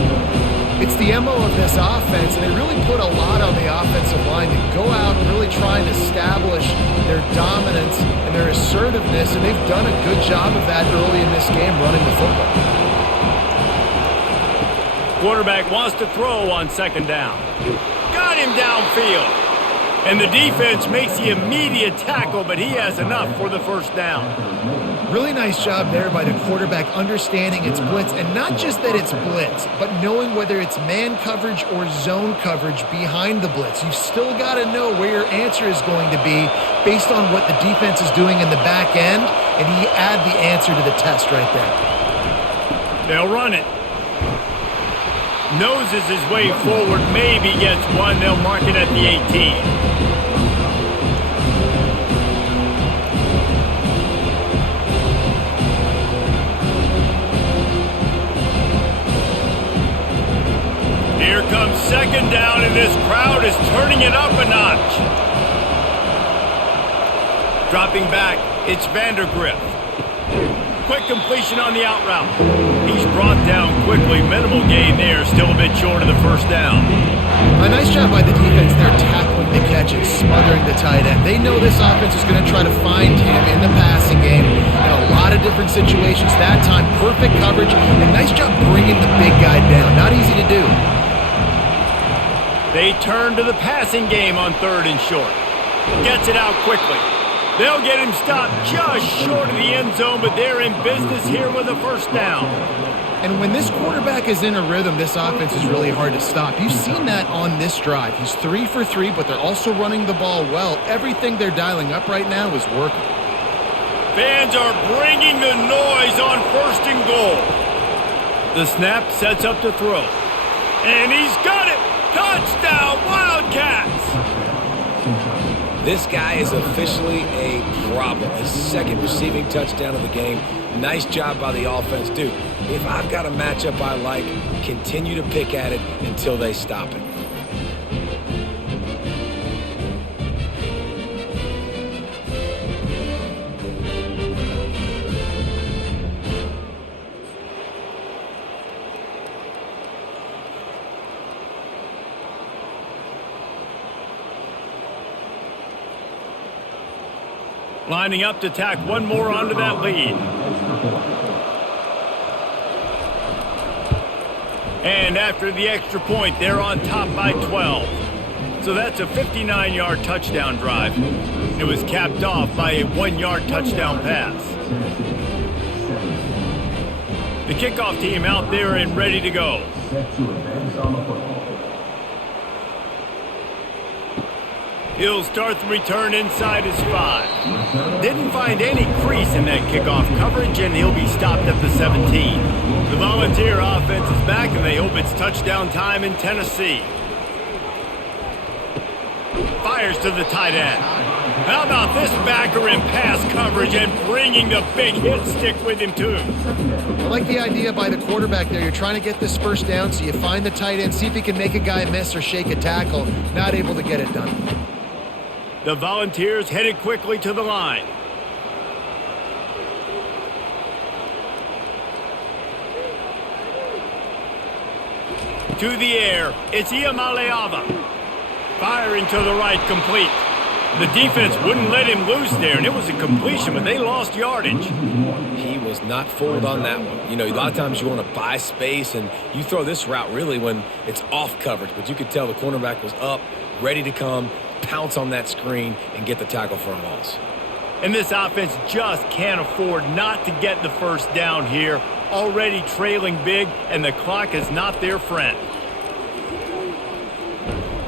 It's the MO of this offense, and they really put a lot on the offensive line to go out and really try and establish their dominance and their assertiveness, and they've done a good job of that early in this game running the football. Quarterback wants to throw on second down. Got him downfield. And the defense makes the immediate tackle, but he has enough for the first down. Really nice job there by the quarterback understanding it's blitz, and not just that it's blitz, but knowing whether it's man coverage or zone coverage behind the blitz. You've still got to know where your answer is going to be based on what the defense is doing in the back end, and he add the answer to the test right there. They'll run it. Noses his way forward, maybe gets one. They'll mark it at the 18. Here comes second down, and this crowd is turning it up a notch. Dropping back, it's Vandergriff. Quick completion on the out route. He's brought down quickly. Minimal gain there, still a bit short of the first down. A nice job by the defense there tackling the catch and smothering the tight end. They know this offense is going to try to find him in the passing game in a lot of different situations. That time, perfect coverage, and nice job bringing the big guy down. Not easy to do. They turn to the passing game on third and short. Gets it out quickly. They'll get him stopped just short of the end zone, but they're in business here with a first down. And when this quarterback is in a rhythm, this offense is really hard to stop. You've seen that on this drive. He's 3 for 3, but they're also running the ball well. Everything they're dialing up right now is working. Fans are bringing the noise on first and goal. The snap sets up to throw. And he's got it! Touchdown, Wildcats! This guy is officially a problem. His second receiving touchdown of the game. Nice job by the offense. Dude, if I've got a matchup I like, continue to pick at it until they stop it. Lining up to tack one more onto that lead. And after the extra point, they're on top by 12. So that's a 59-yard touchdown drive. It was capped off by a 1-yard touchdown pass. The kickoff team out there and ready to go. He'll start the return inside his 5. Didn't find any crease in that kickoff coverage, and he'll be stopped at the 17. The Volunteer offense is back, and they hope it's touchdown time in Tennessee. Fires to the tight end. How about this backer in pass coverage and bringing the big hit stick with him, too? I like the idea by the quarterback there. You're trying to get this first down, so you find the tight end, see if he can make a guy miss or shake a tackle. Not able to get it done. The Volunteers headed quickly to the line. To the air, it's Iamaleava. Firing to the right, complete. The defense wouldn't let him loose there, and it was a completion, but they lost yardage. He was not fooled on that one. You know, a lot of times you want to buy space, and you throw this route really when it's off coverage, but you could tell the cornerback was up, ready to come, pounce on that screen, and get the tackle for a loss. And this offense just can't afford not to get the first down here. Already trailing big, and the clock is not their friend.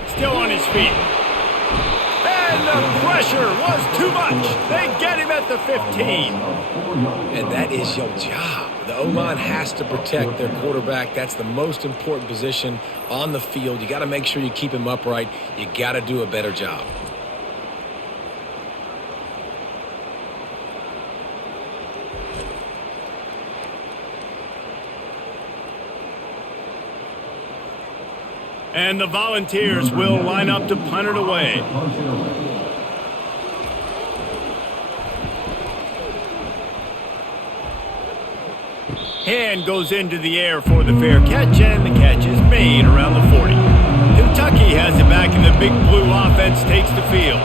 Still on his feet. And And the pressure was too much. They get him at the 15. And that is your job. The O-line has to protect their quarterback. That's the most important position on the field. You got to make sure you keep him upright. You got to do a better job. And the Volunteers will line up to punt it away. Hand goes into the air for the fair catch, and the catch is made around the 40. Kentucky has it back, and the Big Blue offense takes the field.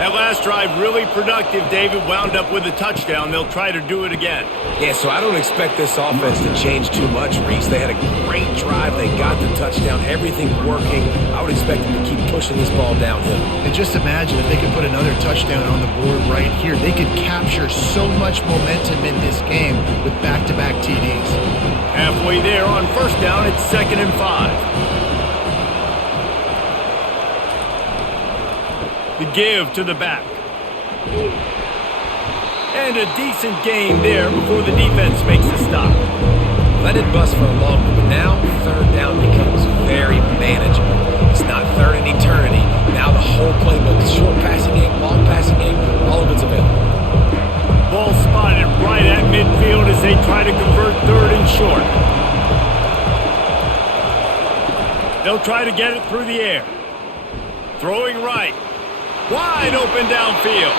That last drive really productive. David wound up with a touchdown. They'll try to do it again. Yeah, so I don't expect this offense to change too much, Reese. They had a great drive. They got the touchdown. Everything working. I would expect them to keep pushing this ball downhill. And just imagine if they could put another touchdown on the board right here. They could capture so much momentum in this game with back-to-back TDs. Halfway there on first down, it's 2nd and 5. The give to the back. And a decent gain there before the defense makes a stop. Let it bust for a long one, but now 3rd down becomes very manageable. It's not 3rd and eternity. Now the whole playbook, short passing game, long passing game, all of it's available. Ball spotted right at midfield as they try to convert 3rd and short. They'll try to get it through the air. Throwing right. Wide open downfield.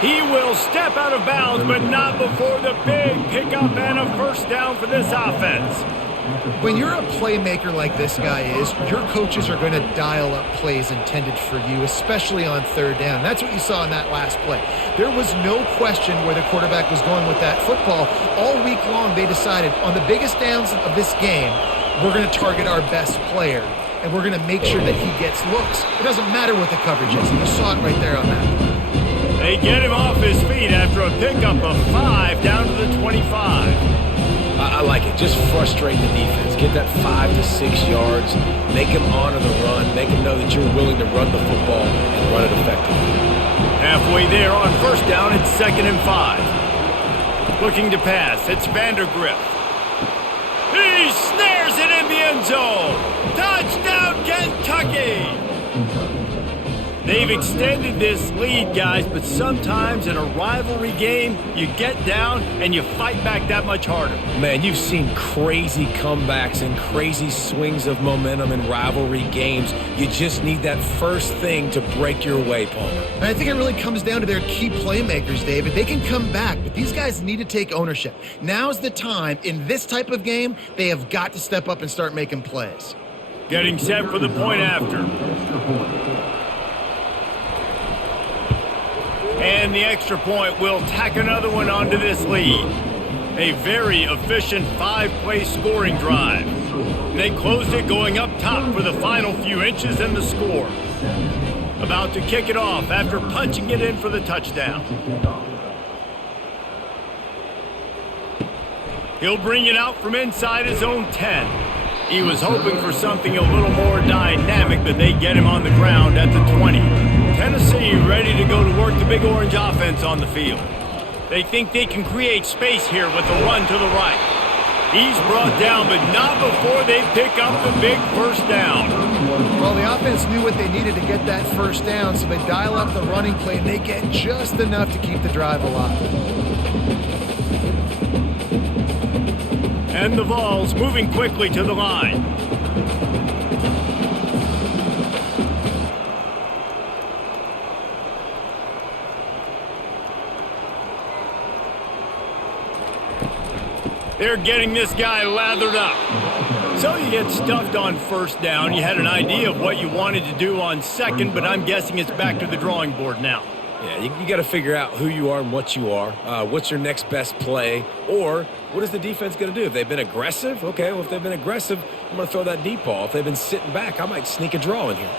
He will step out of bounds, but not before the big pickup and a first down for this offense. When you're a playmaker like this guy is, your coaches are going to dial up plays intended for you, especially on 3rd down. That's what you saw in that last play. There was no question where the quarterback was going with that football. All week long, they decided on the biggest downs of this game, we're going to target our best player. And we're going to make sure that he gets looks. It doesn't matter what the coverage is. You saw it right there on that. They get him off his feet after a pickup of 5 down to the 25. I like it. Just frustrate the defense. Get that 5 to 6 yards. Make them honor the run. Make them know that you're willing to run the football and run it effectively. Halfway there on first down, it's 2nd and 5. Looking to pass, it's Vandergrift. He snares it in the end zone. Touchdown, Kentucky! They've extended this lead, guys, but sometimes in a rivalry game, you get down and you fight back that much harder. Man, you've seen crazy comebacks and crazy swings of momentum in rivalry games. You just need that first thing to break your way, Palmer. And I think it really comes down to their key playmakers, David. They can come back, but these guys need to take ownership. Now's the time. In this type of game, they have got to step up and start making plays. Getting set for the point after. And the extra point will tack another one onto this lead. A very efficient 5-play scoring drive. And they closed it going up top for the final few inches and the score. About to kick it off after punching it in for the touchdown. He'll bring it out from inside his own 10. He was hoping for something a little more dynamic, but they get him on the ground at the 20. Tennessee ready to go to work the Big Orange offense on the field. They think they can create space here with a run to the right. He's brought down, but not before they pick up the big first down. Well, the offense knew what they needed to get that first down, so they dial up the running play, and they get just enough to keep the drive alive. And the Vols moving quickly to the line. They're getting this guy lathered up. So you get stuffed on first down. You had an idea of what you wanted to do on second, but I'm guessing it's back to the drawing board now. Yeah, you got to figure out who you are and what you are. What's your next best play? Or what is the defense going to do? If they've been aggressive, okay, well, if they've been aggressive, I'm going to throw that deep ball. If they've been sitting back, I might sneak a draw in here.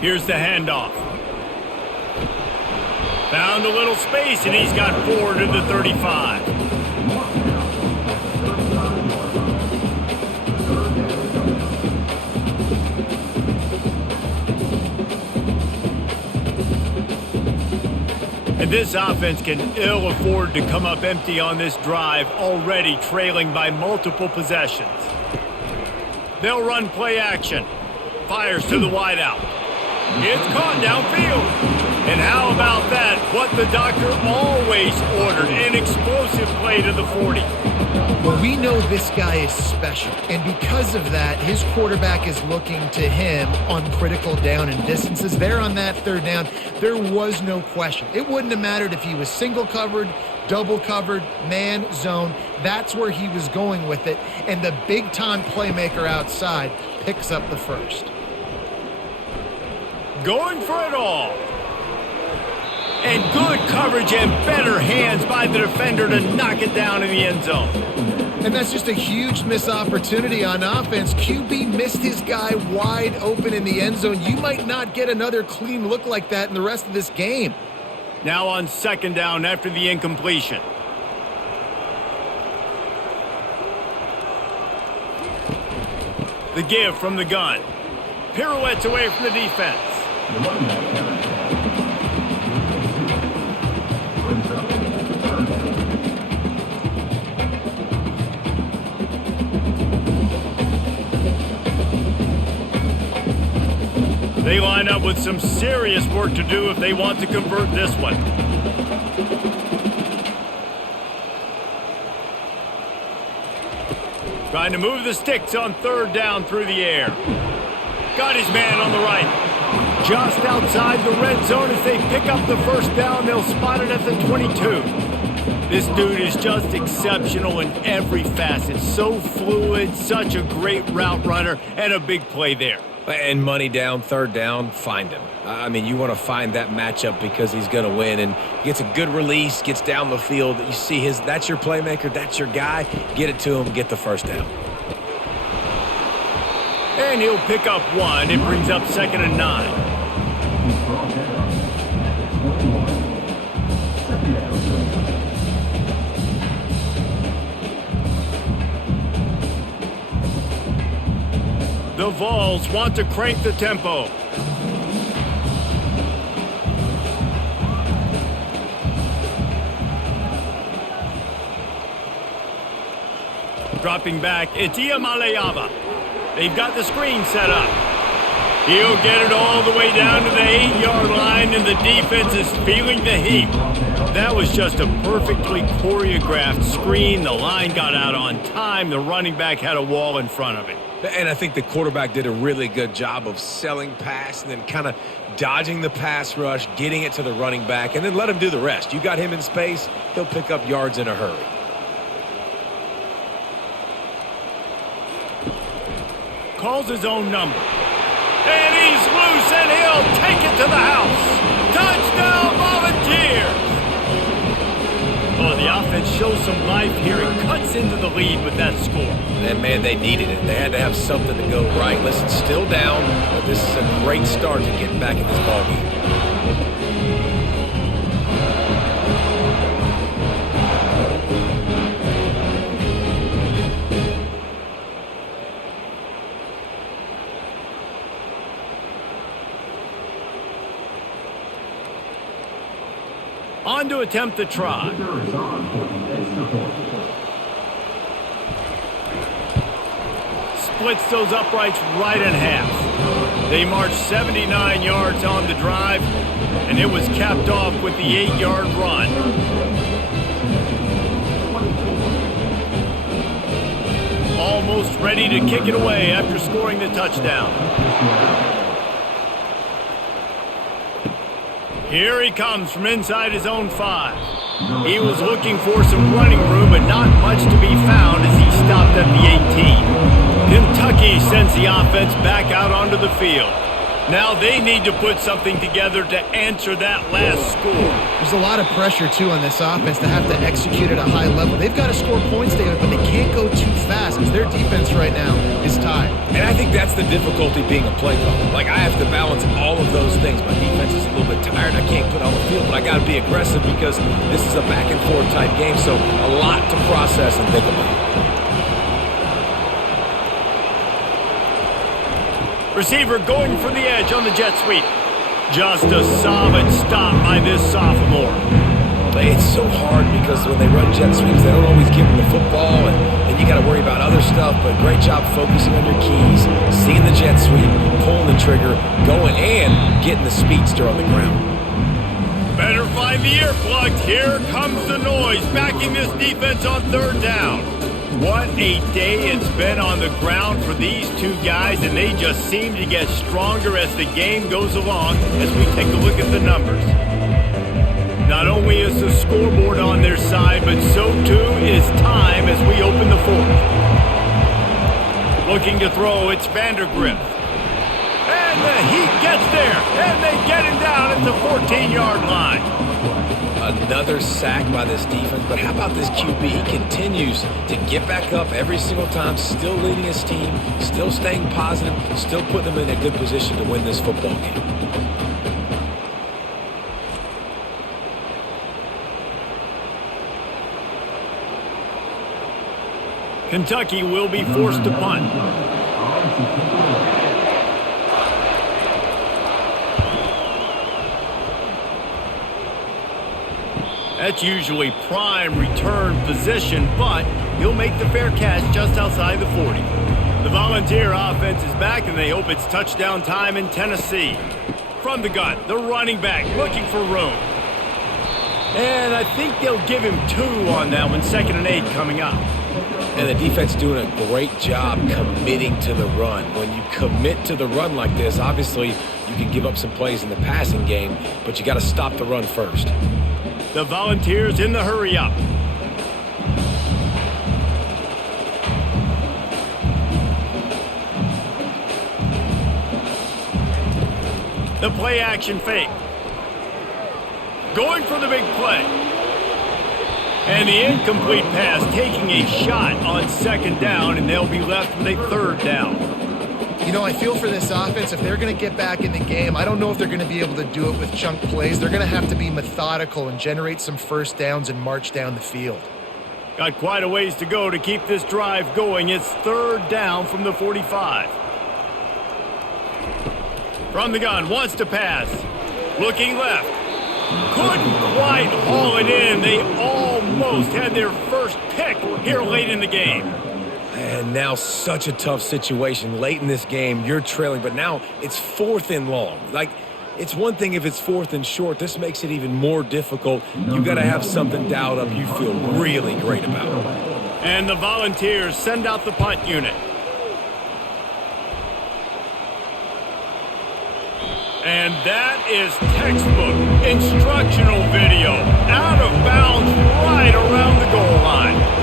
Here's the handoff. Found a little space, and he's got 4 to the 35. And this offense can ill afford to come up empty on this drive, already trailing by multiple possessions. They'll run play action. Fires to the wideout. It's caught downfield. And how about that? What the doctor always ordered, an explosive play to the 40. Well, we know this guy is special, and because of that, his quarterback is looking to him on critical down and distances. There on that third down, there was no question. It wouldn't have mattered if he was single covered, double covered, man, zone. That's where he was going with it, and the big-time playmaker outside picks up the first. Going for it all. And good coverage and better hands by the defender to knock it down in the end zone. And that's just a huge missed opportunity on offense. QB missed his guy wide open in the end zone. You might not get another clean look like that in the rest of this game. Now on second down after the incompletion. The give from the gun. Pirouettes away from the defense. They line up with some serious work to do if they want to convert this one. Trying to move the sticks on third down through the air. Got his man on the right. Just outside the red zone as they pick up the first down. They'll spot it at the 22. This dude is just exceptional in every facet. So fluid, such a great route runner, and a big play there. And money down, third down, find him. I mean, you want to find that matchup because he's going to win. And gets a good release, gets down the field. You see that's your playmaker, that's your guy. Get it to him, get the first down. And he'll pick up one. It brings up 2nd and 9. The Vols want to crank the tempo. Dropping back, it's Iamaleava. They've got the screen set up. He'll get it all the way down to the 8-yard line, and the defense is feeling the heat. That was just a perfectly choreographed screen. The line got out on time. The running back had a wall in front of him. And I think the quarterback did a really good job of selling pass and then kind of dodging the pass rush, getting it to the running back, and then let him do the rest. You got him in space, he'll pick up yards in a hurry. Calls his own number. And he's loose, and he'll take it to the house. Touchdown, Volunteers! Oh, the offense shows some life here and cuts into the lead with that score. And, man, they needed it. They had to have something to go right. Listen, still down, but this is a great start to getting back in this ballgame. On to attempt the try. Splits those uprights right in half. They marched 79 yards on the drive, and it was capped off with the 8-yard run. Almost ready to kick it away after scoring the touchdown. Here he comes from inside his own 5. He was looking for some running room, but not much to be found as he stopped at the 18. Kentucky sends the offense back out onto the field. Now they need to put something together to answer that last score. There's a lot of pressure, too, on this offense to have to execute at a high level. They've got to score points, David, but they can't go too fast because their defense right now is tied. And I think that's the difficulty being a play caller. Like, I have to balance all of those things. My defense is a little bit tired. I can't put on the field, but I got to be aggressive because this is a back-and-forth type game, so a lot to process and think about. Receiver going for the edge on the jet sweep. Just a solid stop by this sophomore. It's so hard because when they run jet sweeps, they don't always give them the football, and you got to worry about other stuff, but great job focusing on your keys, seeing the jet sweep, pulling the trigger, going, and getting the speedster on the ground. Better find the earplugs. Here comes the noise, backing this defense on third down. What a day it's been on the ground for these two guys, and they just seem to get stronger as the game goes along as we take a look at the numbers. Not only is the scoreboard on their side, but so too is time as we open the fourth. Looking to throw, it's Vandergrift. And the Heat gets there, and they get him down at the 14-yard line. Another sack by this defense, but how about this QB? He continues to get back up every single time, still leading his team, still staying positive, still putting them in a good position to win this football game. Kentucky will be forced to punt. That's usually prime return position, but he'll make the fair catch just outside the 40. The Volunteer offense is back, and they hope it's touchdown time in Tennessee. From the gun, the running back looking for room. And I think they'll give him 2 on that one, 2nd and 8 coming up. And the defense doing a great job committing to the run. When you commit to the run like this, obviously you can give up some plays in the passing game, but you got to stop the run first. The Volunteers in the hurry up. The play action fake. Going for the big play. And the incomplete pass, taking a shot on 2nd down, and they'll be left with a 3rd down. You know, I feel for this offense, if they're going to get back in the game, I don't know if they're going to be able to do it with chunk plays. They're going to have to be methodical and generate some first downs and march down the field. Got quite a ways to go to keep this drive going. It's 3rd down from the 45. From the gun, wants to pass. Looking left. Couldn't quite haul it in. They almost had their first pick here late in the game. And now such a tough situation. Late in this game, you're trailing, but now it's 4th and long. Like, it's one thing if it's 4th and short. This makes it even more difficult. You got to have something dialed up you feel really great about. And the Volunteers send out the punt unit. And that is textbook instructional video. Out of bounds right around the goal line.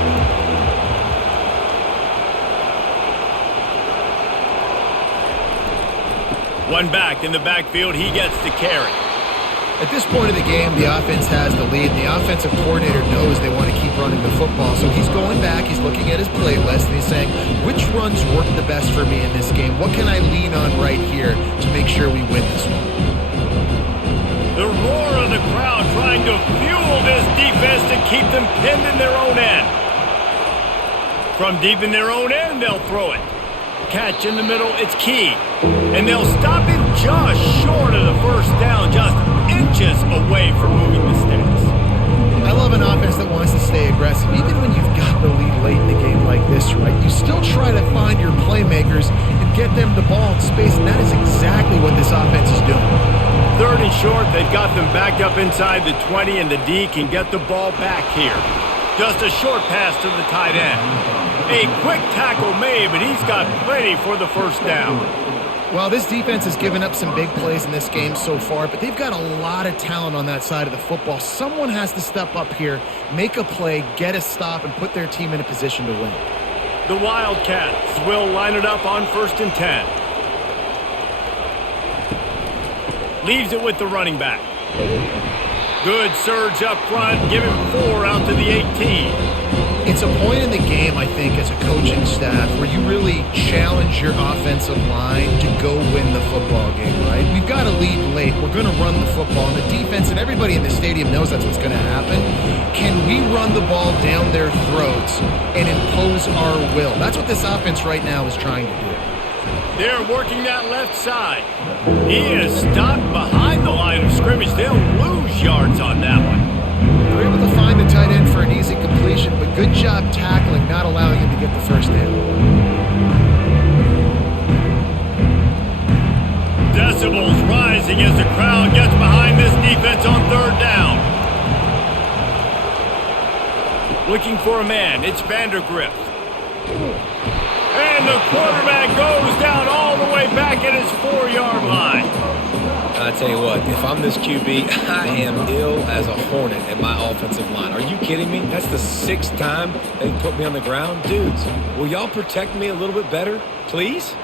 One back in the backfield, he gets to carry. At this point of the game, the offense has the lead, and the offensive coordinator knows they want to keep running the football. So he's going back, he's looking at his playlist, and he's saying, which runs work the best for me in this game? What can I lean on right here to make sure we win this one? The roar of the crowd trying to fuel this defense to keep them pinned in their own end. From deep in their own end, they'll throw it. Catch in the middle, it's key. And they'll stop him just short of the first down, just inches away from moving the sticks. I love an offense that wants to stay aggressive. Even when you've got the lead late in the game like this, right? You still try to find your playmakers and get them the ball in space, and that is exactly what this offense is doing. 3rd and short, they've got them backed up inside the 20, and the D can get the ball back here. Just a short pass to the tight end. A quick tackle made, but he's got plenty for the first down. Well, this defense has given up some big plays in this game so far, but they've got a lot of talent on that side of the football. Someone has to step up here, make a play, get a stop, and put their team in a position to win. The Wildcats will line it up on 1st and 10. Leaves it with the running back. Good surge up front, give him 4 out to the 18. It's a point in the game, I think, as a coaching staff where you really challenge your offensive line to go win the football game, right? We've got a lead late. We're going to run the football. And the defense and everybody in the stadium knows that's what's going to happen. Can we run the ball down their throats and impose our will? That's what this offense right now is trying to do. They're working that left side. He is stopped behind Good job tackling, not allowing him to get the first down. Decibels rising as the crowd gets behind this defense on third down. Looking for a man, it's Vandergrift. And the quarterback goes down all the way back at his 4-yard line. I tell you what, if I'm this QB, I am ill as a hornet at my offensive line. Are you kidding me? That's the 6th time they put me on the ground. Dudes, will y'all protect me a little bit better, please?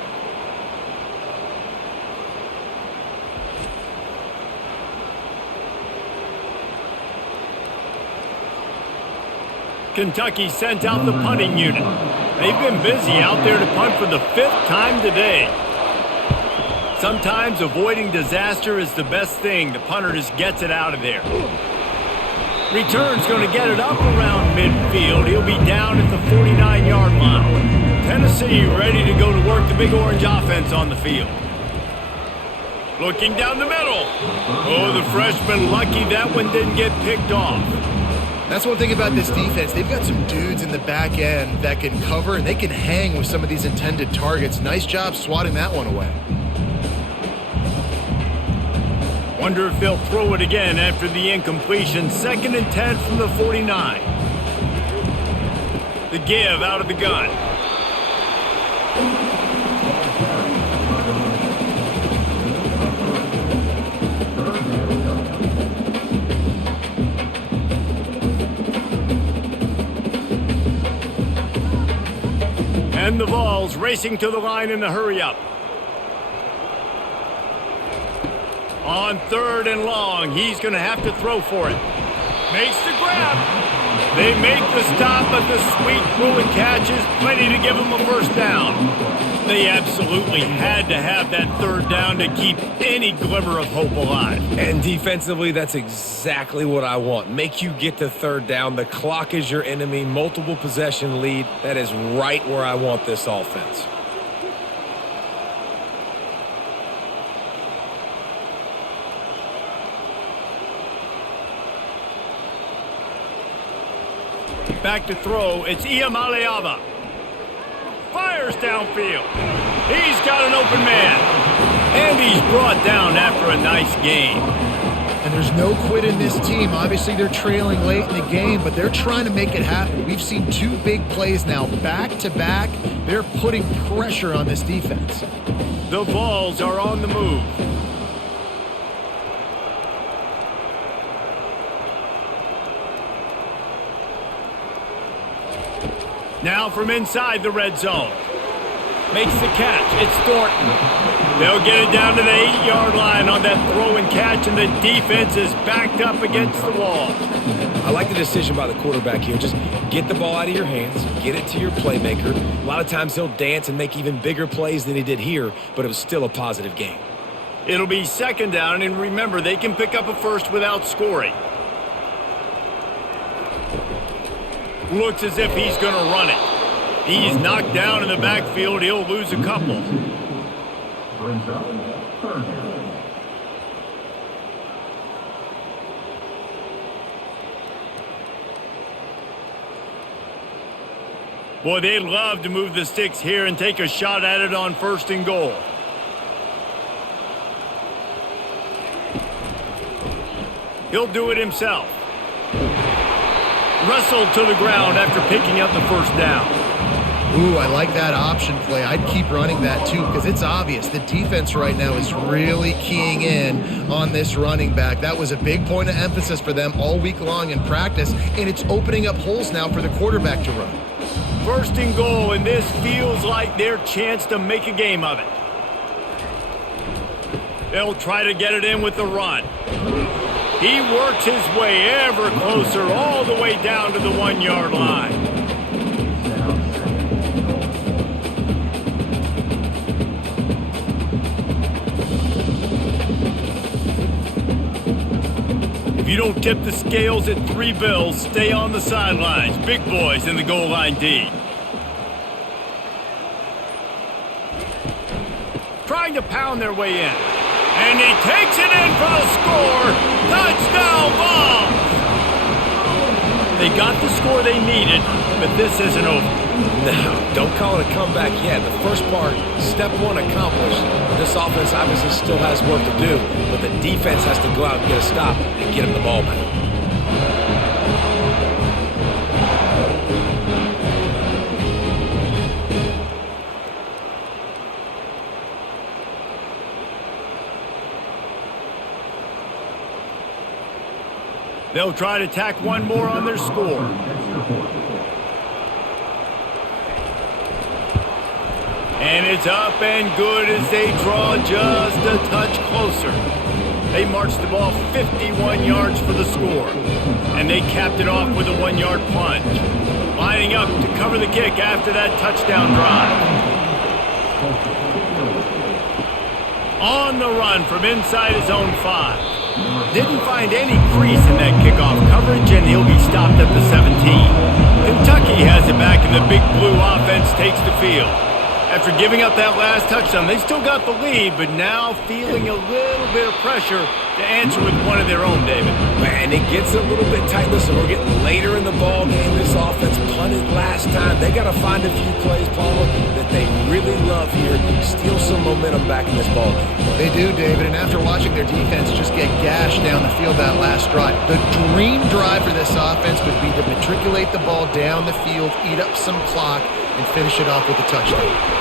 Kentucky sent out the punting unit. They've been busy out there to punt for the 5th time today. Sometimes avoiding disaster is the best thing. The punter just gets it out of there. Return's going to get it up around midfield. He'll be down at the 49-yard line. Tennessee ready to go to work the Big Orange offense on the field. Looking down the middle. Oh, the freshman lucky that one didn't get picked off. That's one thing about this defense. They've got some dudes in the back end that can cover, and they can hang with some of these intended targets. Nice job swatting that one away. Wonder if they'll throw it again after the incompletion. 2nd and 10 from the 49. The give out of the gun. And the Vols racing to the line in the hurry-up. On 3rd and long, he's going to have to throw for it. Makes the grab. They make the stop, but the sweet throw and catch is plenty to give them a first down. They absolutely had to have that 3rd down to keep any glimmer of hope alive. And defensively, that's exactly what I want. Make you get to 3rd down. The clock is your enemy. Multiple possession lead. That is right where I want this offense. Back to throw, it's Iamaleava. Fires downfield. He's got an open man. And he's brought down after a nice game. And there's no quit in this team. Obviously, they're trailing late in the game, but they're trying to make it happen. We've seen 2 big plays now, back-to-back. They're putting pressure on this defense. The Vols are on the move. Now from inside the red zone. Makes the catch. It's Thornton. They'll get it down to the 8-yard line on that throw and catch, and the defense is backed up against the wall. I like the decision by the quarterback here. Just get the ball out of your hands, get it to your playmaker. A lot of times he'll dance and make even bigger plays than he did here, but it was still a positive game. It'll be 2nd down, and remember, they can pick up a first without scoring. Looks as if he's going to run it. He's knocked down in the backfield. He'll lose a couple. Boy, they'd love to move the sticks here and take a shot at it on 1st and goal. He'll do it himself. Wrestled to the ground after picking up the first down. Ooh, I like that option play. I'd keep running that too because it's obvious the defense right now is really keying in on this running back. That was a big point of emphasis for them all week long in practice, and it's opening up holes now for the quarterback to run. 1st and goal, and this feels like their chance to make a game of it. They'll try to get it in with the run. He works his way ever closer all the way down to the 1-yard line. If you don't tip the scales at 3 bills, stay on the sidelines. Big boys in the goal line D. Trying to pound their way in. And he takes it in for the score. Touchdown, Vols! They got the score they needed, but this isn't over. No, don't call it a comeback yet. The first part, step one accomplished. This offense obviously still has work to do, but the defense has to go out and get a stop and get him the ball back. They'll try to tack one more on their score. And it's up and good as they draw just a touch closer. They marched the ball 51 yards for the score. And they capped it off with a 1-yard plunge. Lining up to cover the kick after that touchdown drive. On the run from inside his own 5. Didn't find any crease in that kickoff coverage, and he'll be stopped at the 17. Kentucky has it back, and the Big Blue offense takes the field. After giving up that last touchdown, they still got the lead, but now feeling a little bit of pressure to answer with one of their own, David. Man, it gets a little bit tight. Listen, we're getting later in the ball game. This offense punted last time. They got to find a few plays, Palmer, that they really love here. Steal some momentum back in this ball game. They do, David, and after watching their defense just get gashed down the field that last drive, the dream drive for this offense would be to matriculate the ball down the field, eat up some clock, and finish it off with a touchdown.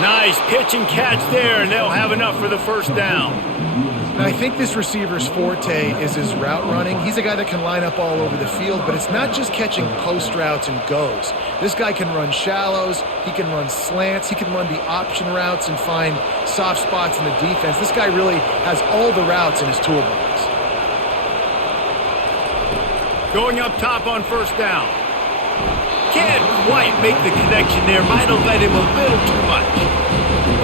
Nice pitch and catch there, and they'll have enough for the first down. Now, I think this receiver's forte is his route running. He's a guy that can line up all over the field, but it's not just catching post routes and goes. This guy can run shallows, he can run slants, he can run the option routes and find soft spots in the defense. This guy really has all the routes in his toolbox. Going up top on first down. Can't quite make the connection there. Might have led him a little too much.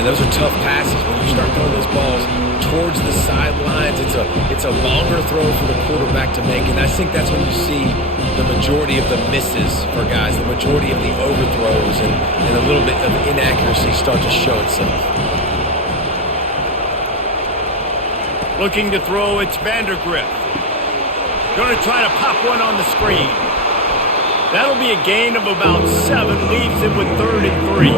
And those are tough passes when you start throwing those balls towards the sidelines. It's a longer throw for the quarterback to make, and I think that's when you see the majority of the misses for guys, the majority of the overthrows, and a little bit of inaccuracy start to show itself. Looking to throw, it's Vandergrift. Going to try to pop one on the screen. That'll be a gain of about 7, leaves him with 3rd and 3.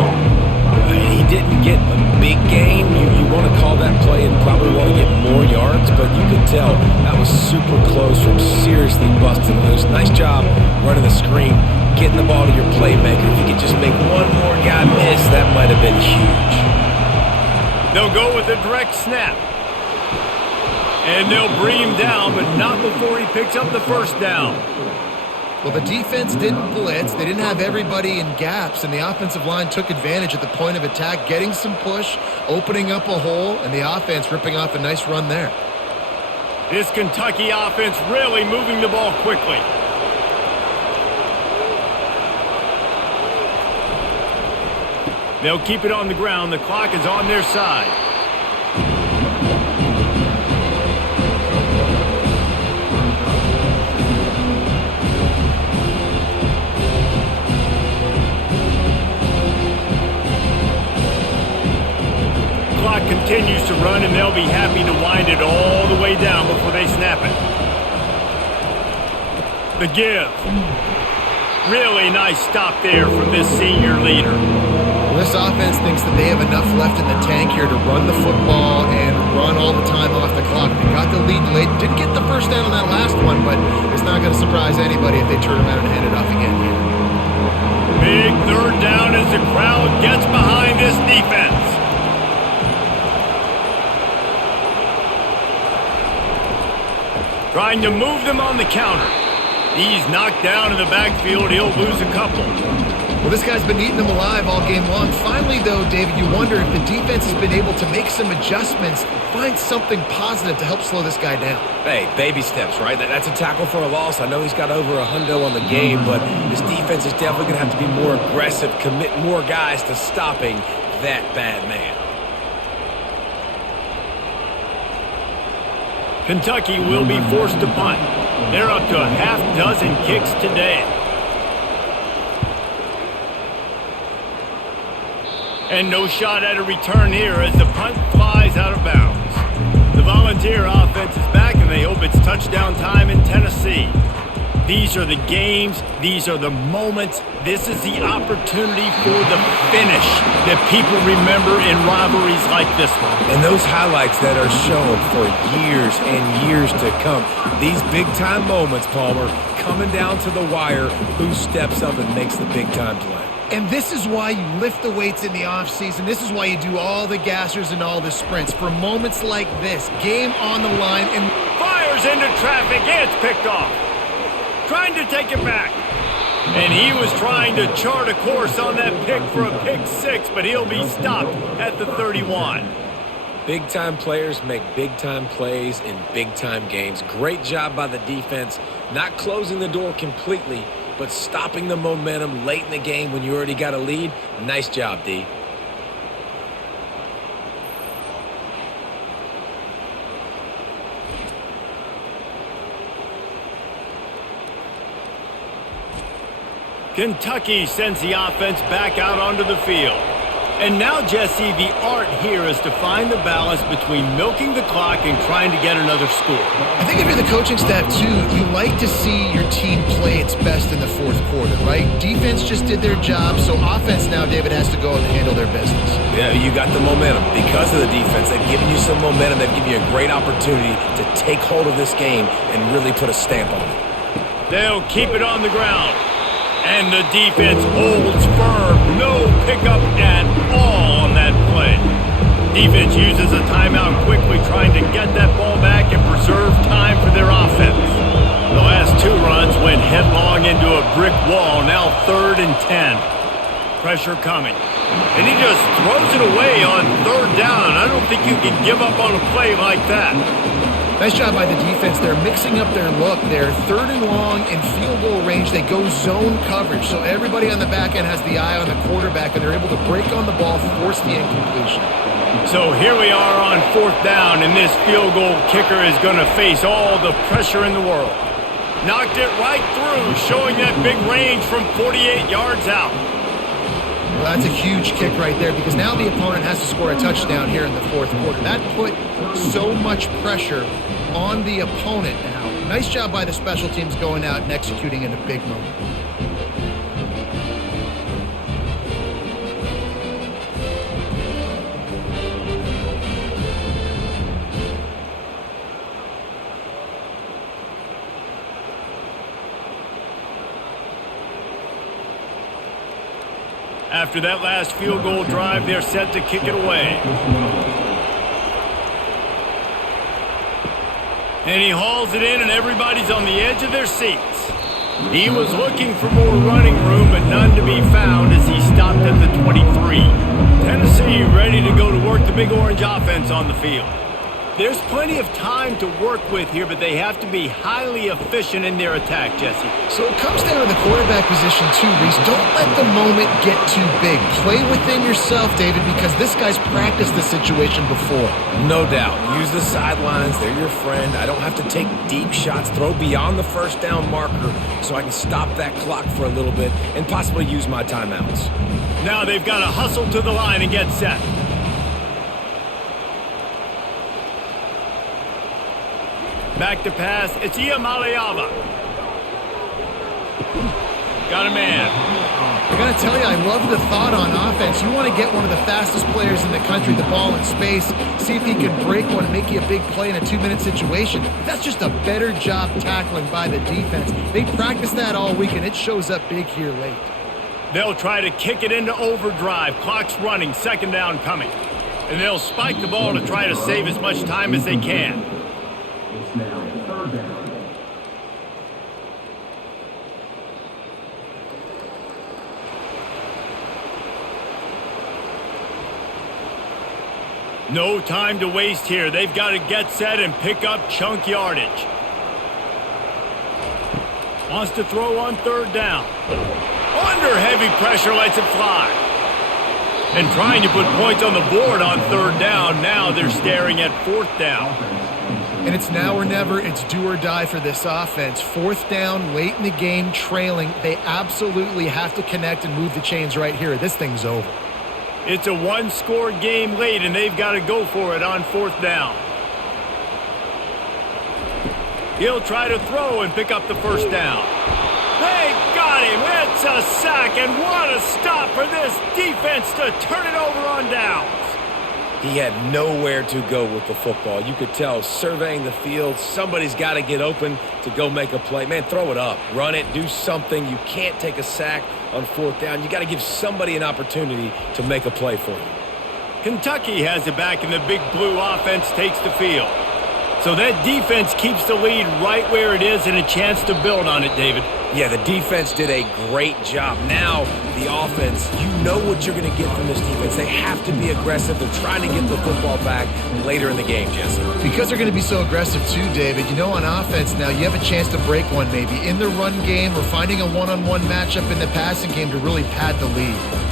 He didn't get a big gain. You want to call that play and probably want to get more yards, but you could tell that was super close from seriously busting loose. Nice job running the screen, getting the ball to your playmaker. If you could just make one more guy miss, that might have been huge. They'll go with a direct snap. And they'll bring him down, but not before he picks up the first down. Well, the defense didn't blitz. They didn't have everybody in gaps, and the offensive line took advantage at the point of attack, getting some push, opening up a hole, and the offense ripping off a nice run there. This Kentucky offense really moving the ball quickly. They'll keep it on the ground. The clock is on their side. Clock continues to run, and they'll be happy to wind it all the way down before they snap it. The give. Really nice stop there from this senior leader. Well, this offense thinks that they have enough left in the tank here to run the football and run all the time off the clock. They got the lead late. Didn't get the first down on that last one, but it's not going to surprise anybody if they turn around and hand it off again here. Big 3rd down as the crowd gets behind this defense. Trying to move them on the counter. He's knocked down in the backfield. He'll lose a couple. Well, this guy's been eating them alive all game long. Finally, though, David, you wonder if the defense has been able to make some adjustments, find something positive to help slow this guy down. Hey, baby steps, right? That's a tackle for a loss. I know he's got over a hundo on the game, but this defense is definitely going to have to be more aggressive, commit more guys to stopping that bad man. Kentucky will be forced to punt. They're up to a half dozen kicks today. And no shot at a return here as the punt flies out of bounds. The Volunteer offense is back, and they hope it's touchdown time in Tennessee. These are the games. These are the moments. This is the opportunity for the finish that people remember in rivalries like this one. And those highlights that are shown for years and years to come. These big-time moments, Palmer, coming down to the wire, who steps up and makes the big-time play. And this is why you lift the weights in the offseason. This is why you do all the gassers and all the sprints. For moments like this, game on the line, and fires into traffic. It's picked off. Trying to take it back. And he was trying to chart a course on that pick for a pick six, but he'll be stopped at the 31. Big-time players make big-time plays in big-time games. Great job by the defense, not closing the door completely, but stopping the momentum late in the game when you already got a lead. Nice job, D. Kentucky sends the offense back out onto the field. And now, Jesse, the art here is to find the balance between milking the clock and trying to get another score. I think if you're the coaching staff, too, you like to see your team play its best in the fourth quarter, right? Defense just did their job, so offense now, David, has to go and handle their business. Yeah, you got the momentum. Because of the defense, they've given you some momentum. They've given you a great opportunity to take hold of this game and really put a stamp on it. They'll keep it on the ground. And the defense holds firm. No pickup at all on that play. Defense uses a timeout quickly, trying to get that ball back and preserve time for their offense. The last two runs went headlong into a brick wall. Now 3rd and 10. Pressure coming. And he just throws it away on 3rd down. I don't think you can give up on a play like that. Nice job by the defense. They're mixing up their look. They're 3rd and long in field goal range. They go zone coverage, so everybody on the back end has the eye on the quarterback, and they're able to break on the ball, force the incompletion. So here we are on 4th down, and this field goal kicker is going to face all the pressure in the world. Knocked it right through, showing that big range from 48 yards out. Well, that's a huge kick right there, because now the opponent has to score a touchdown here in the fourth quarter. That put so much pressure on the opponent now. Nice job by the special teams going out and executing in a big moment. After that last field goal drive, they're set to kick it away. And he hauls it in, and everybody's on the edge of their seats. He was looking for more running room, but none to be found as he stopped at the 23. Tennessee ready to go to work the Big Orange offense on the field. There's plenty of time to work with here, but they have to be highly efficient in their attack, Jesse. So it comes down to the quarterback position too, Reese. Don't let the moment get too big. Play within yourself, David, because this guy's practiced the situation before. No doubt. Use the sidelines. They're your friend. I don't have to take deep shots. Throw beyond the 1st down marker so I can stop that clock for a little bit and possibly use my timeouts. Now they've got to hustle to the line and get set. Back to pass. It's Iamaleava. Got a man. I got to tell you, I love the thought on offense. You want to get one of the fastest players in the country, the ball in space, see if he can break one and make you a big play in a 2-minute situation. That's just a better job tackling by the defense. They practice that all week, and it shows up big here late. They'll try to kick it into overdrive. Clock's running. 2nd down coming. And they'll spike the ball to try to save as much time as they can. No time to waste here. They've got to get set and pick up chunk yardage. Wants to throw on 3rd down. Under heavy pressure, lets it fly. And trying to put points on the board on 3rd down. Now they're staring at 4th down. And it's now or never. It's do or die for this offense. 4th down, late in the game, trailing. They absolutely have to connect and move the chains right here. This thing's over. It's a one-score game late, and they've got to go for it on 4th down. He'll try to throw and pick up the first down. They got him. It's a sack, and what a stop for this defense to turn it over on downs. He had nowhere to go with the football. You could tell, surveying the field, somebody's got to get open to go make a play. Man, throw it up. Run it. Do something. You can't take a sack on fourth down. You got to give somebody an opportunity to make a play for you. Kentucky has it back, and the Big Blue offense takes the field. So that defense keeps the lead right where it is and a chance to build on it, David. Yeah, the defense did a great job. Now, the offense, you know what you're going to get from this defense. They have to be aggressive. They're trying to get the football back later in the game, Jesse. Because they're going to be so aggressive too, David, you know, on offense now, you have a chance to break one maybe in the run game or finding a one-on-one matchup in the passing game to really pad the lead.